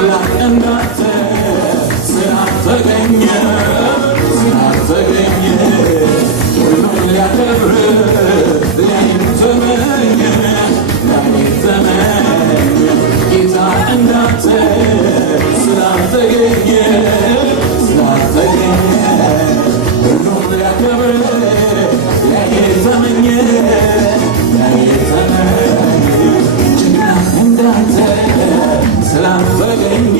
እንዳንተ ስላልተገኘ ሁሉም ሊያከብር ሊያይም ተመኘ ጌታ እንዳንተ ስላልተገኘ ሁሉም ሊያከብር ሊያይም ተመኘ ጀግና እንዳንተ ስላልተገኘ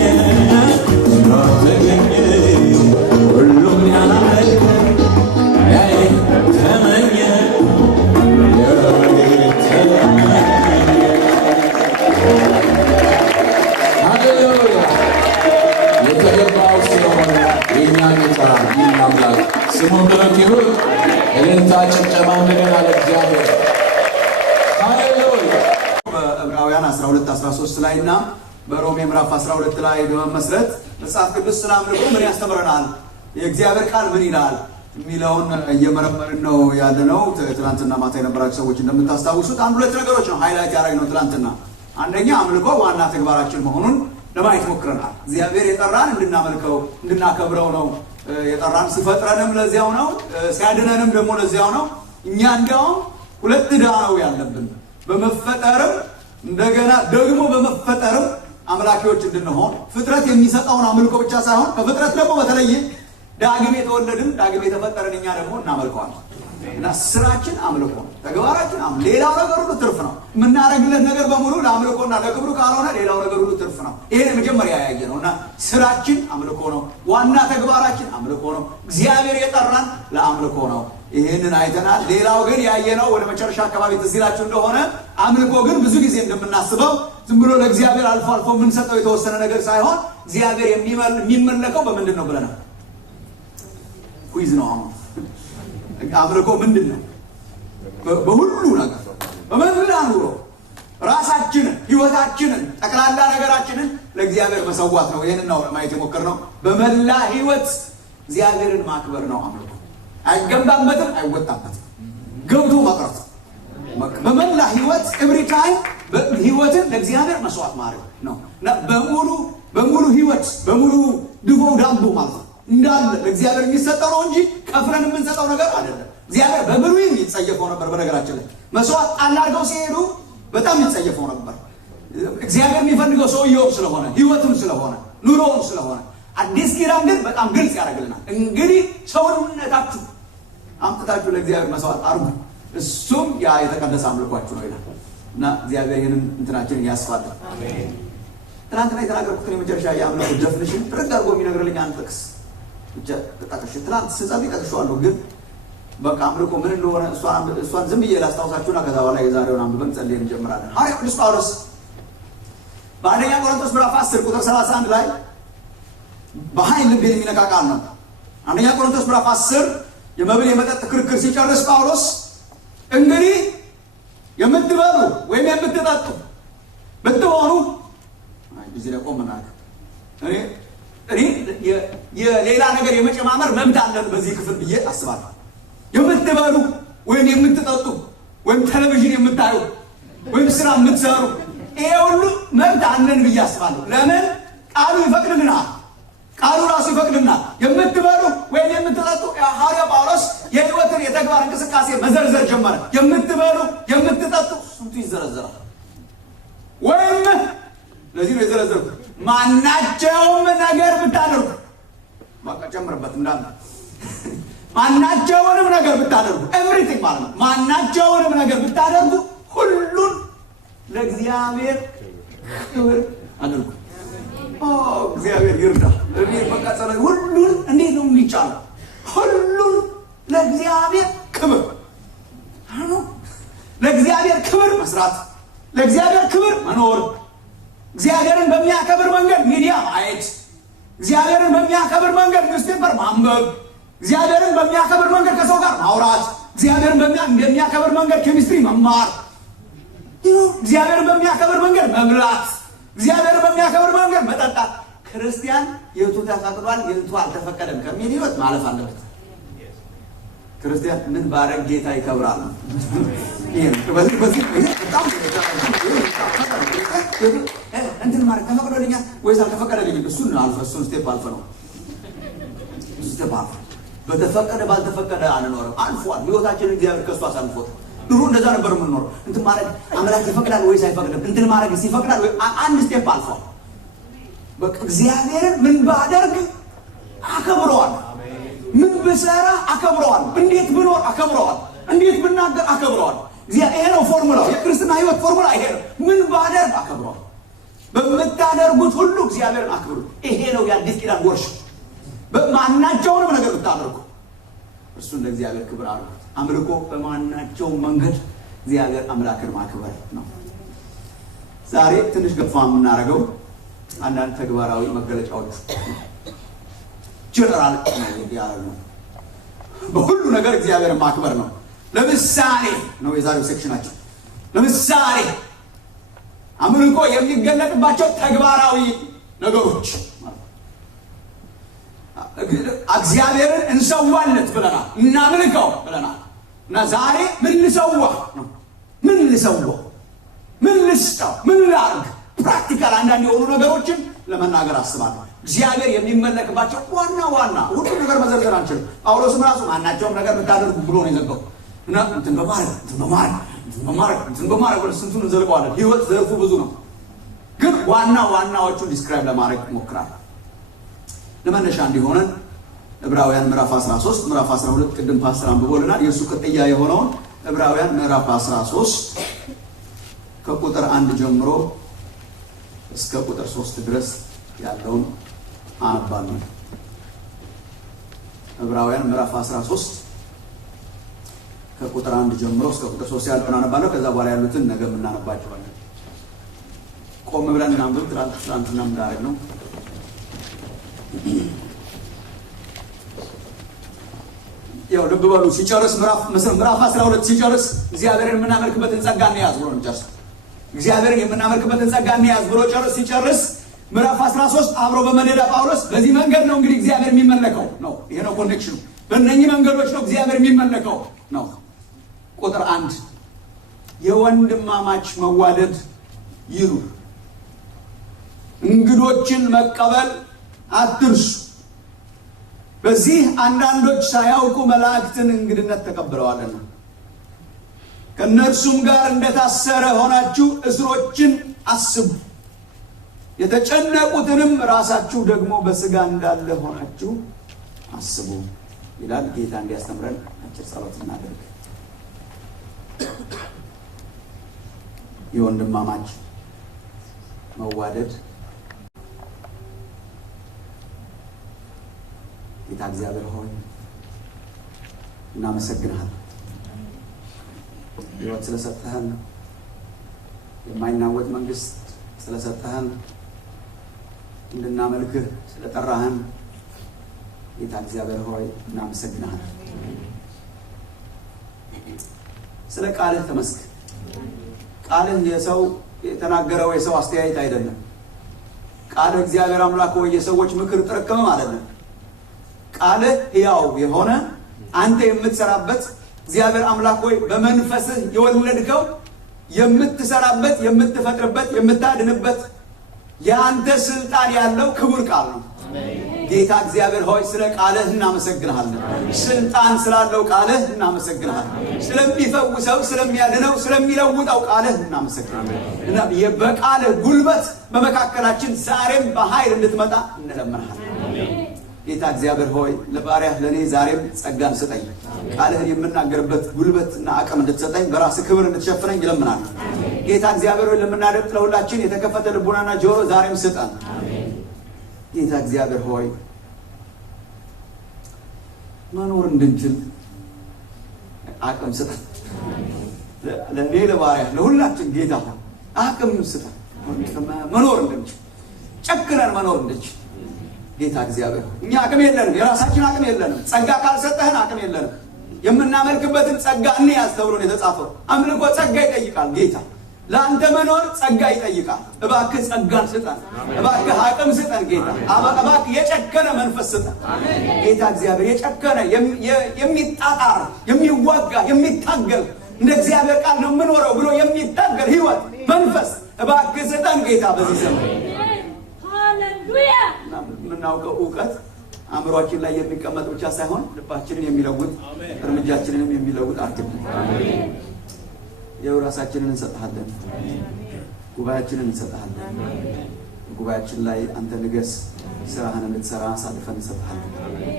ሁሉም ያመልክ ሊያይም ተመኘ ስሙን ብረት ይሁን እልልታ ጭብጨባ እንደገና ለእግዚአብሔር ሃሌሉያ። በዕብራውያን 12:13 ላይና በሮሜ ምዕራፍ 12 ላይ በመመስረት መጽሐፍ ቅዱስ ስለ አምልኮ ምን ያስተምረናል፣ የእግዚአብሔር ቃል ምን ይላል የሚለውን እየመረመርን ነው ያለነው። ትናንትና ማታ የነበራችሁ ሰዎች እንደምታስታውሱት አንድ ሁለት ነገሮች ነው ሃይላይት ያደረግነው ትናንትና። አንደኛ አምልኮ ዋና ተግባራችን መሆኑን ለማየት ሞክረናል። እግዚአብሔር የጠራን እንድናመልከው እንድናከብረው ነው የጠራን። ሲፈጥረንም ለዚያው ነው፣ ሲያድነንም ደግሞ ለዚያው ነው። እኛ እንዲያውም ሁለት ዕዳ ነው ያለብን፣ በመፈጠርም እንደገና ደግሞ በመፈጠርም አምላኪዎች እንድንሆን። ፍጥረት የሚሰጠውን አምልኮ ብቻ ሳይሆን ከፍጥረት ደግሞ በተለየ ዳግም የተወለድን ዳግም የተፈጠርን እኛ ደግሞ እናመልከዋለን። እና ስራችን አምልኮ ነው፣ ተግባራችን አምልኮ። ሌላው ነገር ሁሉ ትርፍ ነው። የምናደርግለት ነገር በሙሉ ለአምልኮና ለክብሩ ካልሆነ ሌላው ነገር ሁሉ ትርፍ ነው። ይሄ መጀመሪያ ያየ ነው። እና ስራችን አምልኮ ነው፣ ዋና ተግባራችን አምልኮ ነው። እግዚአብሔር የጠራን ለአምልኮ ነው። ይሄንን አይተናል። ሌላው ግን ያየነው ወደ መጨረሻ አካባቢ ትዝ ይላችሁ እንደሆነ አምልኮ ግን ብዙ ጊዜ እንደምናስበው ዝም ብሎ ለእግዚአብሔር አልፎ አልፎ የምንሰጠው የተወሰነ ነገር ሳይሆን እግዚአብሔር የሚመለከው በምንድን ነው ብለናል። ኩይዝ ነው አሁን። አምልኮ ምንድን ነው? በሁሉ ነገር በመላ ኑሮ ራሳችንን፣ ህይወታችንን፣ ጠቅላላ ነገራችንን ለእግዚአብሔር መሰዋት ነው። ይህንን ነው ለማየት የሞከርነው። በመላ ህይወት እግዚአብሔርን ማክበር ነው አምልኮ። አይገባበትም፣ አይወጣበትም፣ ገብቶ መቅረት። በመላ ህይወት ኤቭሪ ታይም ህይወትን ለእግዚአብሔር መስዋዕት ማድረግ ነው። በሙሉ ህይወት በሙሉ ድፎ ዳቦ ማለት ነው እንዳለ ለእግዚአብሔር የሚሰጠው ነው እንጂ ከፍለን የምንሰጠው ነገር አይደለም። እግዚአብሔር በብሉይም ይጸየፈው ነበር። በነገራችን ላይ መስዋዕት አላርገው ሲሄዱ በጣም ይጸየፈው ነበር። እግዚአብሔር የሚፈልገው ሰውየውም ስለሆነ ህይወትም ስለሆነ ኑሮውም ስለሆነ አዲስ ኪዳን ግን በጣም ግልጽ ያደርግልናል። እንግዲህ ሰውነታችሁ አምጥታችሁ ለእግዚአብሔር መስዋዕት አርጉ፣ እሱም ያ የተቀደሰ አምልኳችሁ ነው ይላል። እና እግዚአብሔር ይህንን እንትናችንን ያስፋልን። አሜን። ትናንትና የተናገርኩትን የመጨረሻ የአምልኮ ዴፊኒሽን ጥርግ አድርጎ የሚነግርልኝ አንድ ጥቅስ ብቻ ተጣቀሽ። ትናንት ስንጸልይ ጠቅሼዋለሁ፣ ግን በቃ አምልኮ ምን እንደሆነ እሷን ዝም ብዬ ላስታውሳችሁና ከዛ በኋላ የዛሬውን አንብበን ጸልየን እንጀምራለን። ሐዋርያው ቅዱስ ጳውሎስ በአንደኛ ቆሮንቶስ ምዕራፍ 10 ቁጥር 31 ላይ በኃይል ልቤን የሚነካ ቃል ነው። አንደኛ ቆሮንቶስ ምዕራፍ 10 የመብል የመጠጥ ክርክር ሲጨርስ ጳውሎስ እንግዲህ የምትበሉ ወይም የምትጠጡ ብትሆኑ እዚህ ላይ ቆመናል። እኔ የሌላ ነገር የመጨማመር መብት አለን በዚህ ክፍል ብዬ አስባለሁ። የምትበሉ ወይም የምትጠጡ ወይም ቴሌቪዥን የምታዩ ወይም ስራ የምትሰሩ ይሄ ሁሉ መብት አለን ብዬ አስባለሁ። ለምን? ቃሉ ይፈቅድልናል። ቃሉ ራሱ ይፈቅድልናል። የምትበሉ ወይም የምትጠጡ ሐዋርያ ጳውሎስ የህይወትን የተግባር እንቅስቃሴ መዘርዘር ጀመረ። የምትበሉ የምትጠጡ ስንቱ ይዘረዘራል። ወይም ለዚህ ነው የዘረዘርኩት። ማናቸውም ነገር ብታደርጉ በቃ ጨምርበት እንዳለ ማናቸውንም ነገር ብታደርጉ ኤቭሪቲንግ ማለት ነው። ማናቸውንም ነገር ብታደርጉ ሁሉን ለእግዚአብሔር ክብር አድርጉ። እግዚአብሔር ይርዳ። እኔ በቃ ጸሎት ሁሉን እንዴት ነው የሚቻለው? ሁሉን ለእግዚአብሔር ክብር ለእግዚአብሔር ክብር መስራት፣ ለእግዚአብሔር ክብር መኖር፣ እግዚአብሔርን በሚያከብር መንገድ ሚዲያ ማየት፣ እግዚአብሔርን በሚያከብር መንገድ ኒውስፔፐር ማንበብ፣ እግዚአብሔርን በሚያከብር መንገድ ከሰው ጋር ማውራት፣ እግዚአብሔርን በሚያከብር መንገድ ኬሚስትሪ መማር፣ እግዚአብሔርን በሚያከብር መንገድ መብላት፣ እግዚአብሔርን በሚያከብር መንገድ መጠጣት። ክርስቲያን የቱ ተፈቅዷል የቱ አልተፈቀደም ከሚል ህይወት ማለፍ አለበት። ክርስቲያን ምን ባረግ ጌታ ይከብራል። በዚህ በጣም እንትን ማለት ተፈቅዶልኛል ወይስ አልተፈቀደልኝም? እሱን አልፈሱን ስቴፕ አልፈ ነው ስቴፕ አልፈ በተፈቀደ ባልተፈቀደ አንኖርም። አልፏል ህይወታችንን እግዚአብሔር ከሱ አሳልፎት። ድሮ እንደዛ ነበር የምንኖረው። እንትን ማለት አምላክ ይፈቅዳል ወይስ አይፈቅድም? እንትን ማድረግ ሲፈቅዳል ወይ አንድ ስቴፕ አልፏል። በቃ እግዚአብሔርን ምን ባደርግ አከብረዋል፣ ምን ብሰራ አከብረዋል፣ እንዴት ብኖር አከብረዋል፣ እንዴት ብናገር አከብረዋል። ይሄ ነው ፎርሙላው። የክርስትና ህይወት ፎርሙላ ይሄ ነው። ምን ባደርግ አከብረዋል። በምታደርጉት ሁሉ እግዚአብሔርን አክብሩ። ይሄ ነው የአዲስ ኪዳን ወርሽፕ። በማናቸውንም ነገር ብታደርጉ እርሱን ለእግዚአብሔር ክብር አድርጉት። አምልኮ በማናቸው መንገድ እግዚአብሔር አምላክን ማክበር ነው። ዛሬ ትንሽ ገፋ የምናደርገው አንዳንድ ተግባራዊ መገለጫዎች ጀነራል ነው። በሁሉ ነገር እግዚአብሔርን ማክበር ነው። ለምሳሌ ነው የዛሬው ሴክሽናችን። ለምሳሌ አምልኮ የሚገለጥባቸው ተግባራዊ ነገሮች እግዚአብሔርን እንሰዋለት ብለናል፣ እናምልከው ብለናል። እና ዛሬ ምን ልሰዋ ነው? ምን ልሰዋ፣ ምን ልስጠው፣ ምን ላድርግ? ፕራክቲካል አንዳንድ የሆኑ ነገሮችን ለመናገር አስባለሁ። እግዚአብሔር የሚመለክባቸው ዋና ዋና ሁሉ ነገር መዘርዘር አንችልም። ጳውሎስም ራሱ ማናቸውም ነገር የምታደርጉ ብሎ ነው የዘጋው። እና እንትን በማድረግ ወደ ስንቱን እንዘልቀዋለን። ህይወት ዘርፉ ብዙ ነው። ግን ዋና ዋናዎቹን ዲስክራይብ ለማድረግ ሞክራለሁ። ለመነሻ እንዲሆነን ዕብራውያን ምዕራፍ 13 ምዕራፍ 12 ቅድም ፓስተር አንብቦልናል። የእሱ ቅጥያ የሆነውን ዕብራውያን ምዕራፍ 13 ከቁጥር 1 ጀምሮ እስከ ቁጥር 3 ድረስ ያለውን አነባለሁ። ዕብራውያን ምዕራፍ 13 ከቁጥር 1 ጀምሮ እስከ ቁጥር 3 ያለውን አነባለሁ። ከዛ በኋላ ያሉትን ነገ እናነባቸዋለን። ቆም ብለን እናንብብ። ትናንትና እንዳደረግ ነው። ያው ልብ በሉ። ሲጨርስ ምዕራፍ 12 ሲጨርስ እግዚአብሔርን የምናመልክበትን ጸጋ እንያዝ ብሎ ነው ጨርስ። እግዚአብሔርን የምናመልክበትን ጸጋ እንያዝ ብሎ ሲጨርስ ምዕራፍ 13 አብሮ በመደዳ ጳውሎስ በዚህ መንገድ ነው እንግዲህ እግዚአብሔር የሚመለከው ነው። ይሄ ነው ኮኔክሽኑ። በእነኚህ መንገዶች ነው እግዚአብሔር የሚመለከው ነው። ቁጥር 1 የወንድማማች መዋደድ ይኑር፣ እንግዶችን መቀበል አትርሱ። በዚህ አንዳንዶች ሳያውቁ መላእክትን እንግድነት ተቀብለዋልና ከእነርሱም ጋር እንደታሰረ ሆናችሁ እስሮችን አስቡ። የተጨነቁትንም ራሳችሁ ደግሞ በስጋ እንዳለ ሆናችሁ አስቡ ይላል። ጌታ እንዲያስተምረን አጭር ጸሎት እናድርግ። የወንድማማች መዋደድ ጌታ እግዚአብሔር ሆይ እናመሰግንሃለን። ሕይወት ስለሰጠህን፣ የማይናወጥ መንግስት ስለሰጠህን፣ እንድናመልክህ ስለጠራህን ጌታ እግዚአብሔር ሆይ እናመሰግንሃለን። ስለ ቃልህ ተመስገን። ቃልህ የሰው የተናገረው የሰው አስተያየት አይደለም። ቃልህ እግዚአብሔር አምላክ ሆይ የሰዎች ምክር ጥርቅም አይደለም። ቃልህ ሕያው የሆነ አንተ የምትሰራበት እግዚአብሔር አምላክ ሆይ በመንፈስህ የወለድከው የምትሰራበት፣ የምትፈጥርበት፣ የምታድንበት የአንተ ስልጣን ያለው ክቡር ቃል ነው። ጌታ እግዚአብሔር ሆይ ስለ ቃልህ እናመሰግንሃለን። ስልጣን ስላለው ቃልህ እናመሰግንሃለን። ስለሚፈውሰው፣ ስለሚያድነው፣ ስለሚለውጠው ቃልህ እናመሰግንሃለን። እና በቃልህ ጉልበት በመካከላችን ዛሬም በኃይል እንድትመጣ እንለምንሃለን። ጌታ እግዚአብሔር ሆይ ለባሪያህ ለእኔ ዛሬም ጸጋን ስጠኝ። ቃልህን የምናገርበት ጉልበትና አቅም እንድትሰጠኝ፣ በራስህ ክብር እንድትሸፍነኝ ይለምናል። ጌታ እግዚአብሔር ሆይ ለምናደርግ ለሁላችን የተከፈተ ልቡናና ጆሮ ዛሬም ስጠን። ጌታ እግዚአብሔር ሆይ መኖር እንድንችል አቅም ስጠን። ለእኔ ለባሪያህ ለሁላችን ጌታ ሆይ አቅም ስጠን፣ መኖር እንድንችል፣ ጨክነን መኖር እንድንችል። ጌታ እግዚአብሔር እኛ አቅም የለንም፣ የራሳችን አቅም የለንም። ጸጋ ካልሰጠህን አቅም የለንም። የምናመልክበትን ጸጋ እንያዝ ተብሎ ነው የተጻፈው። አምልኮ ጸጋ ይጠይቃል። ጌታ ለአንተ መኖር ጸጋ ይጠይቃል። እባክህ ጸጋን ስጠን፣ እባክህ አቅም ስጠን። ጌታ እባክህ የጨከነ መንፈስ ስጠን። ጌታ እግዚአብሔር የጨከነ የሚጣጣር የሚዋጋ የሚታገል እንደ እግዚአብሔር ቃል ነው የምኖረው ብሎ የሚታገል ህይወት መንፈስ እባክህ ስጠን ጌታ በዚህ ዘመን የምናውቀው እውቀት አእምሯችን ላይ የሚቀመጥ ብቻ ሳይሆን ልባችንን የሚለውጥ እርምጃችንንም የሚለውጥ አትም የራሳችንን እንሰጣለን ጉባኤያችንን እንሰጣለን ጉባኤያችን ላይ አንተ ንገስ ስራህን እንድትሰራ አሳልፈን እንሰጣለን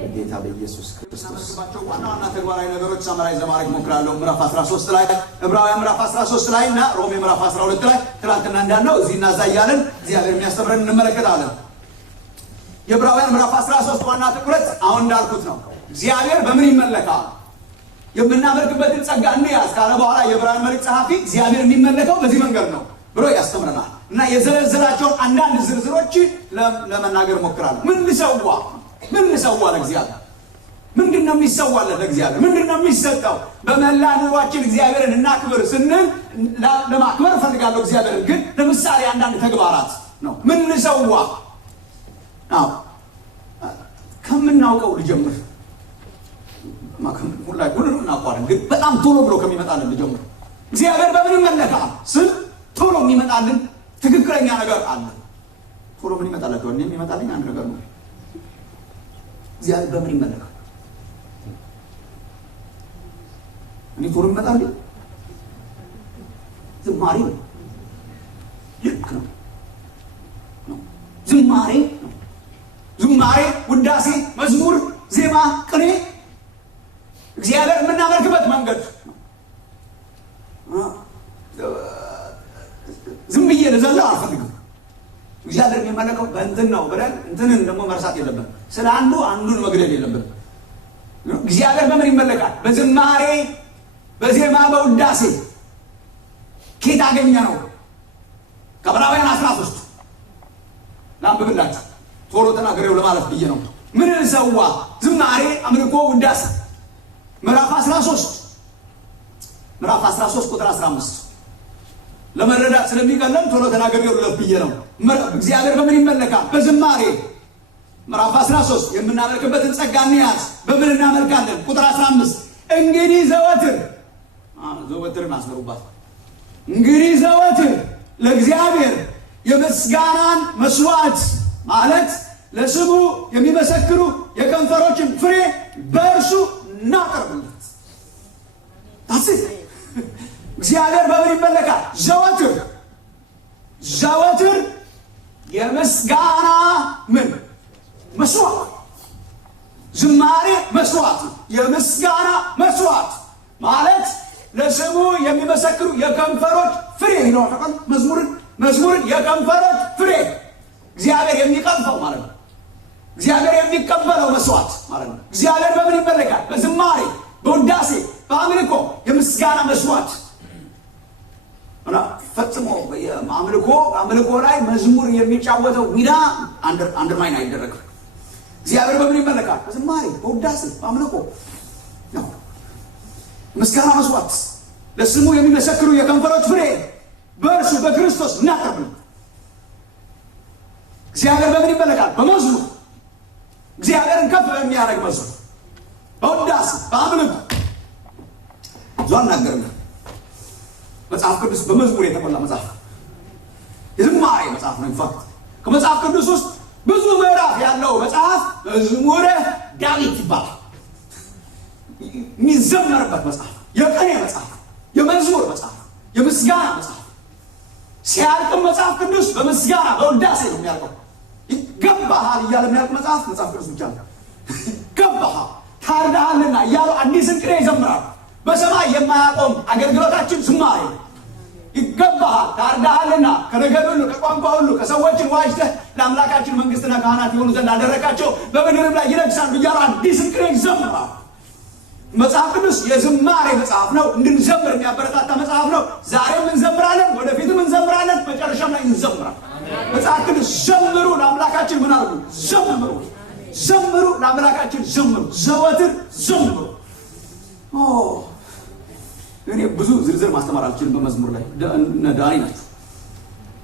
በጌታ በኢየሱስ ክርስቶስ ዋና ዋና ተግባራዊ ነገሮች ሳምራይ ዘማሪክ ሞክራለሁ ምዕራፍ 13 ላይ ዕብራውያን ምዕራፍ 13 ላይ እና ሮሜ ምዕራፍ 12 ላይ ትላንትና እንዳልነው እዚህና እዛ እያለን እግዚአብሔር የሚያስተምረን እንመለከታለን የዕብራውያን ምዕራፍ 13 ዋና ትኩረት አሁን እንዳልኩት ነው እግዚአብሔር በምን ይመለካል የምናመልክበትን ጸጋ እንያዝ ካለ በኋላ የዕብራውያን መልእክት ጸሐፊ እግዚአብሔር የሚመለከው በዚህ መንገድ ነው ብሎ ያስተምረናል እና የዘረዘራቸውን አንዳንድ ዝርዝሮች ለመናገር ሞክራለሁ ምን ልሰዋ ለእግዚአብሔር ምንድነው የሚሰዋለት ለእግዚአብሔር ምንድነው የሚሰጠው በመላ ኑሯችን እግዚአብሔርን እናክብር ስንል ለማክበር ፈልጋለሁ እግዚአብሔርን ግን ለምሳሌ አንዳንድ ተግባራት ነው ምን ልሰዋ ከምናውቀው ልጀምር ሁሉንም እናውቀዋለን ግን በጣም ቶሎ ብሎ ከሚመጣልን ልጀምር እግዚአብሔር በምን ይመለካል ስል ቶሎ የሚመጣልን ትክክለኛ ነገር አለ ቶሎ ምን ይመጣላችሁ እኔ የሚመጣልኝ አንድ ነገር ነው እግዚአብሔር በምን ይመለካል እኔ ቶሎ ይመጣልኝ ዝማሬ ነው ልክ ነው ዝማሬ ውዳሴ መዝሙር ዜማ ቅኔ እግዚአብሔር የምናመልክበት መንገድ ዝም ብዬ ልዘለው አልፈልግም እግዚአብሔር የሚመለከው በእንትን ነው ብለን እንትንን ደግሞ መርሳት የለብን ስለ አንዱን መግደል የለብን እግዚአብሔር በምን ይመለካል በዝማሬ በዜማ በውዳሴ ኬት አገኘ ነው ከዕብራውያን 13 ላንብብላችሁ ቶሎ ተናግሬው ለማለት ብዬ ነው ምን ልሰዋ ዝማሬ አምልኮ ውዳሴ ምዕራፍ 13 ቁጥር 15 ለመረዳት ስለሚቀለም ቶሎ ተናግሬው ለብዬ ነው እግዚአብሔር በምን ይመለካል በዝማሬ ምዕራፍ 13 የምናመልክበትን ጸጋ እንያዝ በምን እናመልካለን ቁጥር 15 እንግዲህ ዘወትርን አስመሩባት እንግዲህ ዘወትር ለእግዚአብሔር የምስጋናን መስዋዕት ማለት ለስሙ የሚመሰክሩ የከንፈሮችን ፍሬ በእርሱ እናቀርብለት ታስብ እግዚአብሔር በምን ይመለካል ዘወትር የምስጋና ምን መስዋዕት ዝማሬ መስዋዕት የምስጋና መስዋዕት ማለት ለስሙ የሚመሰክሩ የከንፈሮች ፍሬ ነው ተቀል መዝሙርን የከንፈሮች ፍሬ እግዚአብሔር የሚቀበለው ማለት ነው እግዚአብሔር የሚቀበለው መስዋዕት ማለት ነው እግዚአብሔር በምን ይመለካል በዝማሬ በውዳሴ በአምልኮ የምስጋና መስዋዕት እና ፈጽሞ አምልኮ ላይ መዝሙር የሚጫወተው ሚና አንደርማይን አይደረግም እግዚአብሔር በምን ይመለካል በዝማሬ በውዳሴ በአምልኮ ነው ምስጋና መስዋዕት ለስሙ የሚመሰክሩ የከንፈሮች ፍሬ በእርሱ በክርስቶስ እናቀርብለት እግዚአብሔር በምን ይመለካል በመዝሙር እግዚአብሔርን ከፍ በሚያደርግ መዝሙር በውዳሴ በአምልኮ ዟናገርም መጽሐፍ ቅዱስ በመዝሙር የተሞላ መጽሐፍ የዝማሬ መጽሐፍ ነው ኢንፋክት ከመጽሐፍ ቅዱስ ውስጥ ብዙ ምዕራፍ ያለው መጽሐፍ መዝሙረ ዳዊት ይባላል የሚዘመርበት መጽሐፍ የቅኔ መጽሐፍ የመዝሙር መጽሐፍ የምስጋና መጽሐፍ ሲያልቅም መጽሐፍ ቅዱስ በምስጋና በውዳሴ ነው የሚያልቀው ይገባሃል እያለ የሚያልቅ መጽሐፍ ቅዱስ ብቻ ነው ይገባሃል ታርዳሃልና እያሉ አዲስን ቅኔ ይዘምራሉ በሰማይ የማያቆም አገልግሎታችን ዝማሬ ይገባሃል ታርዳሃልና ከነገድ ሁሉ ከቋንቋ ሁሉ ከሰዎችን ዋጅተህ ለአምላካችን መንግስትና ካህናት የሆኑ ዘንድ አደረካቸው በምድርም ላይ ይነግሳሉ እያሉ አዲስን ቅኔ ይዘምራሉ መጽሐፍ ቅዱስ የዝማሬ መጽሐፍ ነው እንድንዘምር የሚያበረታታ መጽሐፍ ነው ዛሬም እንዘምራለን ወደፊትም እንዘምራለን መጨረሻም ላይ እንዘምራለን መጽሐፍ ቅዱስ ዘምሩ ለአምላካችን ምን አሉ ዘምሩ ለአምላካችን ዘምሩ ዘወትር ዘምሩ እኔ ብዙ ዝርዝር ማስተማር አልችልም በመዝሙር ላይ ዳኒ ናቸው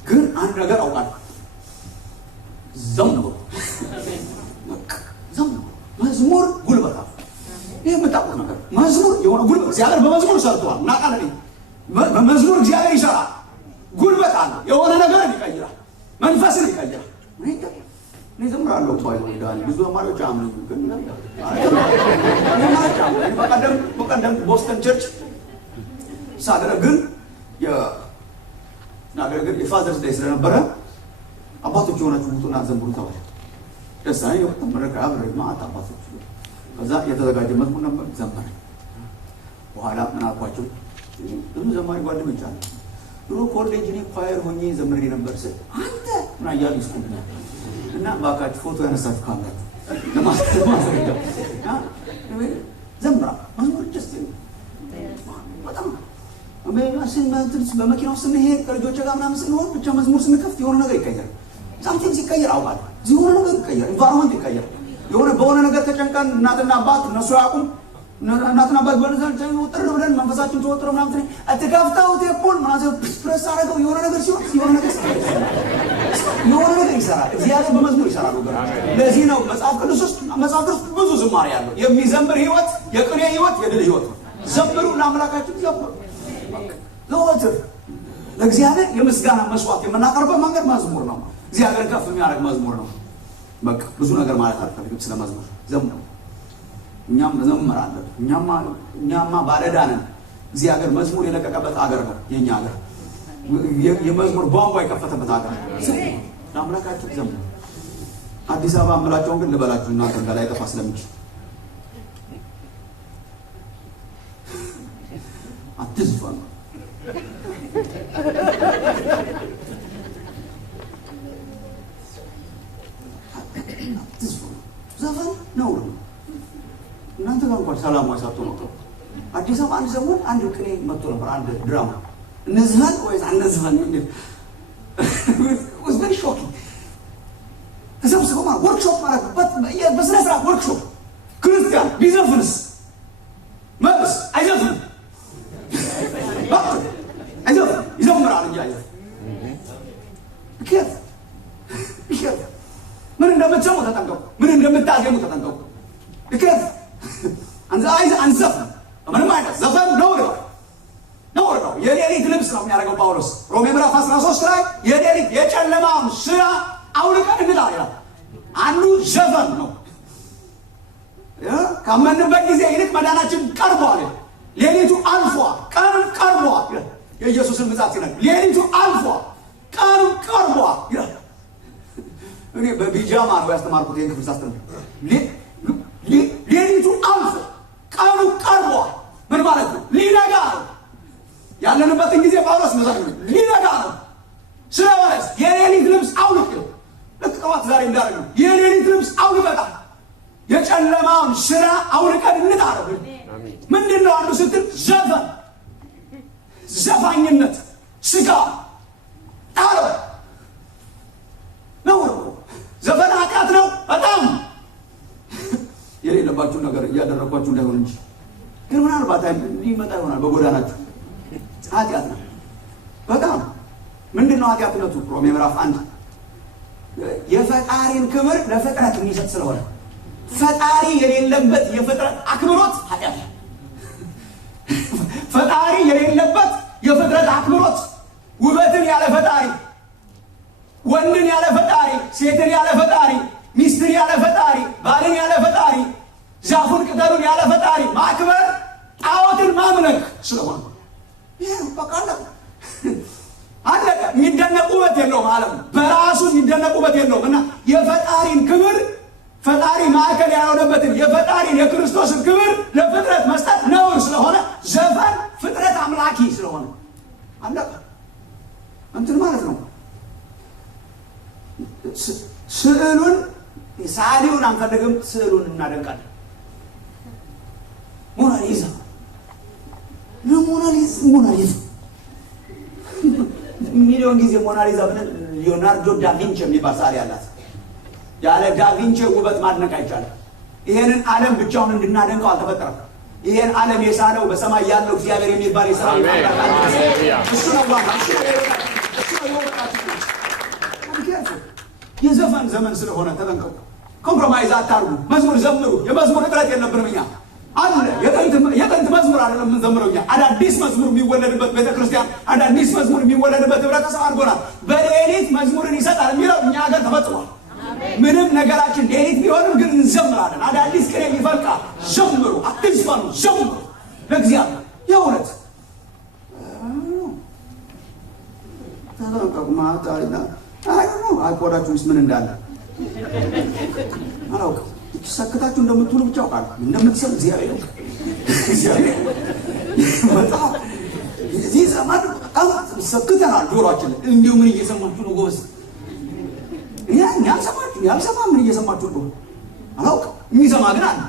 ግን አንድ ነገር አውቃለሁ ዘምሩ መዝሙር ጉልበት አለ ይሄ የምታውቁት ነገር መዝሙር የሆነ ጉልበት እግዚአብሔር በመዝሙር ሰርቷል እናውቃለን በመዝሙር እግዚአብሔር ይሰራል ጉልበት አለ የሆነ ነገር ይቀይራል መንፈስን ይቀይራል እኔ ዘምራለሁ ባይ ወይ ዳን ብዙ አማራጭ አምኑ ግን በቀደም ቦስተን ቸርች ሳደረግን የፋዘርስ ዴይ ስለነበረ አባቶች የሆናችሁ ውጡና ዘምሩ ተባለ። ደስ አለኝ። ተመረቀ አብረማ አባቶች ከዛ የተዘጋጀ መዝሙር ነበር ዘመረ። በኋላ ምን አልኳቸው? ብዙ ዘማሪ ጓደኞች አሉ። ድሮ ኮሌጅ እኔ ኳየር ሆኜ ዘምሬ ነበር ስል አንተ ምን አያሉ ይስቁኛል። እና ባካችሁ ፎቶ ያነሳችሁ ካላችሁ ለማስረጃ ዘምራ መዝሙር ደስ ይላል በጣም በመኪና ውስጥ ስንሄድ ከልጆች ጋር ምናምን ስንሆን ብቻ መዝሙር ስንከፍት የሆነ ነገር ይቀየራል። ሳምቲንግ ሲቀየር አውቃለሁ። እዚህ የሆነ ነገር ይቀየራል። ኢንቫይሮንመንት ይቀየራል። በሆነ ነገር ተጨንቀን እናትና አባት እነሱ ያውቁም እናትና አባት በነዛቸው ወጥረው ብለን መንፈሳችን ተወጥሮ ምናምን አትጋፍታው ተቆል ማለት ፕሬስ አደረገው የሆነ ነገር ሲሆን የሆነ ነገር ይሰራል። እግዚአብሔር በመዝሙር ይሰራል ወገን። ለዚህ ነው መጽሐፍ ቅዱስ ውስጥ ብዙ ዝማሬ ያለው። የሚዘምር ህይወት የቅኔ ህይወት የድል ህይወት። ዘምሩ ለአምላካችን ዘምሩ። ዘወትር ለእግዚአብሔር የምስጋና መስዋዕት የምናቀርበው መንገድ መዝሙር ነው። እግዚአብሔር ከፍ የሚያደርግ መዝሙር ነው። በቃ ብዙ ነገር ማለት አልፈልግም ስለ መዝሙር። ዘምሩ። እኛም እንዘምራለን። እኛማ ባለዕዳ ነን። እግዚአብሔር መዝሙር የለቀቀበት አገር ነው የኛ አገር። የመዝሙር ቧንቧ የከፈተበት አገር ነው። ለአምላካችን ዘምሩ። አዲስ አበባ አምላቸውን ግን ልበላችሁ እናንተ በላይ ጠፋ ስለሚችል አትዝፈኑ። ዘፈን ነው እናንተ ጋር እንኳን ሰላም ዋሳቶ ነው። አዲስ አበባ አንድ ዘመን አንድ ቅኔ መጥቶ ነበር። አንድ ድራማ እነዝፈን ወይስ አንዝፈን እንዴ was very shocking። ተሰብስበው ማለት ወርክሾፕ ማለት በስነ ስርዓት ወርክሾፕ ክርስቲያን ቢዘፍንስ መልስ አይዘፍንም ይዘምራል እንጂ አይዘፍንም። ምን እንደምትሰሙ ተጠንቀቁ። ምን እንደምታገኙ ተጠንቀቁ። አንዘፍንም። ምንም አይነት ዘፈን ነውር ነው። የሌሊት ልብስ ነው የሚያደርገው ጳውሎስ ሮሜ ምዕራፍ 13 ላይ የሌሊት የጨለማውን ስራ አውልቀን እንጣ ይላል። አንዱ ዘፈን ነው። ካመንበት ጊዜ ይልቅ መዳናችን ቀርቧል። ሌሊቱ አልፏል፣ ቀኑ ቀርቧል ይላል። የኢየሱስን ምጽአት ሲነግር ሌሊቱ አልፏል፣ ቀኑ ቀርቧል ይላል። እኔ በቢጃማ ነው ያስተማርኩት ይሄን ክፍል ሳስተምር። ሌሊቱ አልፏል፣ ቀኑ ቀርቧል። ምን ማለት ነው? ሊነጋ ነው። ያለንበትን ጊዜ ጳውሎስ መዛግ ነው። ሊነጋ ነው። ስለሆነስ የሌሊት ልብስ አውልቅ። ልክ ጠዋት ዛሬ እንዳደረግ ነው። የሌሊት ልብስ አውልቀጣል። የጨለማውን ስራ አውልቀን እንጣረግ። ምንድን ነው አንዱ ስትል ዘፈን፣ ዘፋኝነት፣ ስጋ ጣሎ ነው። ዘፈን ኃጢአት ነው። በጣም የሌለባችሁ ነገር እያደረጓችሁ እንዳይሆን እንጂ ግን ምናልባት ሊመጣ ይሆናል በጎዳናችሁ። ኃጢአት ነው በጣም። ምንድን ነው ኃጢአትነቱ? ሮሜ ምዕራፍ 1 የፈጣሪን ክብር ለፍጥረት የሚሰጥ ስለሆነ ፈጣሪ የሌለበት የፍጥረት አክብሮት ኃጢአት ነው። ፈጣሪ የሌለበት የፍጥረት አክብሮት፣ ውበትን ያለ ፈጣሪ፣ ወንድን ያለ ፈጣሪ፣ ሴትን ያለ ፈጣሪ፣ ሚስትን ያለ ፈጣሪ፣ ባልን ያለ ፈጣሪ፣ ዛፉን ቅጠሉን ያለ ፈጣሪ ማክበር ጣዖትን ማምለክ ስለሆነ ይሄ በቃ አለቀ። የሚደነቅ ውበት የለውም ዓለም በራሱ የሚደነቅ ውበት የለውም። እና የፈጣሪን ክብር ፈጣሪ ማዕከል ያልሆነበትን የፈጣሪን የክርስቶስን ክብር ለፍጥረት መስጠት ነውር ስለሆነ ዘፈን ፍጥረት አምላኪ ስለሆነ አለቀ። እንትን ማለት ነው። ስዕሉን ሳሊውን አንፈልግም፣ ስዕሉን እናደንቃለን። ሞናሊዛ ሚሊዮን ጊዜ ሞናሊዛ ብለን ሊዮናርዶ ዳቪንቺ የሚባል ሰዓሊ ያላት ያለ ዳቪንቺ ውበት ማድነቅ አይቻልም። ይሄንን ዓለም ብቻውን እንድናደንቀው አልተፈጠረም። ይሄን ዓለም የሳለው በሰማይ ያለው እግዚአብሔር የሚባል የሰራው እሱ ነው። የዘፈን ዘመን ስለሆነ ተጠንቀቁ። ኮምፕሮማይዝ አታርጉ። መዝሙር ዘምሩ። የመዝሙር እጥረት የለብንም እኛ አለ። የጥንት መዝሙር አይደለም የምንዘምረው እኛ። አዳዲስ መዝሙር የሚወለድበት ቤተክርስቲያን፣ አዳዲስ መዝሙር የሚወለድበት ህብረተሰብ አድርጎናል። በሌሊት መዝሙርን ይሰጣል የሚለው እኛ ሀገር ተፈጽሟል። ምንም ነገራችን ሌሊት ቢሆንም ግን እንዘምራለን። አዳዲስ ቅኔ ይፈልቃል። ዘምሩ፣ አትዝፈኑ፣ ዘምሩ ለእግዚአብሔር። የእውነት አቆዳችሁስ ምን እንዳለ አላውቅም። ሰክታችሁ እንደምትውሉ ብቻ አውቃለሁ። እንደምትሰሩ እግዚአብሔር በጣም እዚህ ዘመን በጣም ሰክተናል። ጆሮአችን እንዲሁ ምን እየሰማችሁ ነው ጎበዝ? ያልሰማ ምን እየሰማችሁ ነው አላውቅም። የሚሰማ ግን አለ።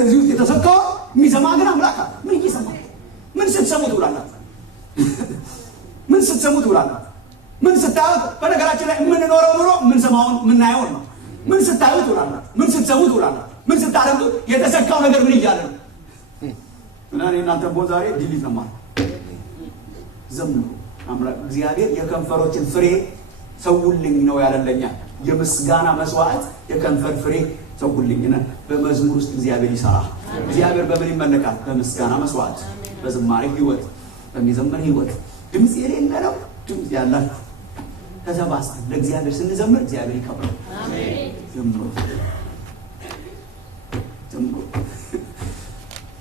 እዚህ ውስጥ የተሰካው የሚሰማ ግን አምላክ አለ። ምን እየሰማችሁ? ምን ስትሰሙ ትውላላችሁ? ምን ስትሰሙ ትውላላችሁ? ምን ስታዩት? በነገራችን ላይ የምንኖረው ኑሮ የምንሰማውን የምናየውን ነው። ምን ስታዩ ትውላላችሁ? ምን ስትሰሙ ትውላላችሁ? ምን ስታደርጉ? የተሰካው ነገር ምን እያለ ነው? እና እናንተ ቦ ዛሬ ዲሊት ነው ማለት ዘምሩ። አምላክ እግዚአብሔር የከንፈሮችን ፍሬ ሰውልኝ ነው ያለለኛ። የምስጋና መስዋዕት የከንፈር ፍሬ ሰውልኝ ነው። በመዝሙር ውስጥ እግዚአብሔር ይሰራል። እግዚአብሔር በምን ይመለካል? በምስጋና መስዋዕት፣ በዝማሬ ህይወት፣ በሚዘምር ህይወት። ድምፅ የሌለው ድምፅ ያላችሁ ተሰባስበን ለእግዚአብሔር ስንዘምር እግዚአብሔር ይከብራል። አሜን። ዘምሩ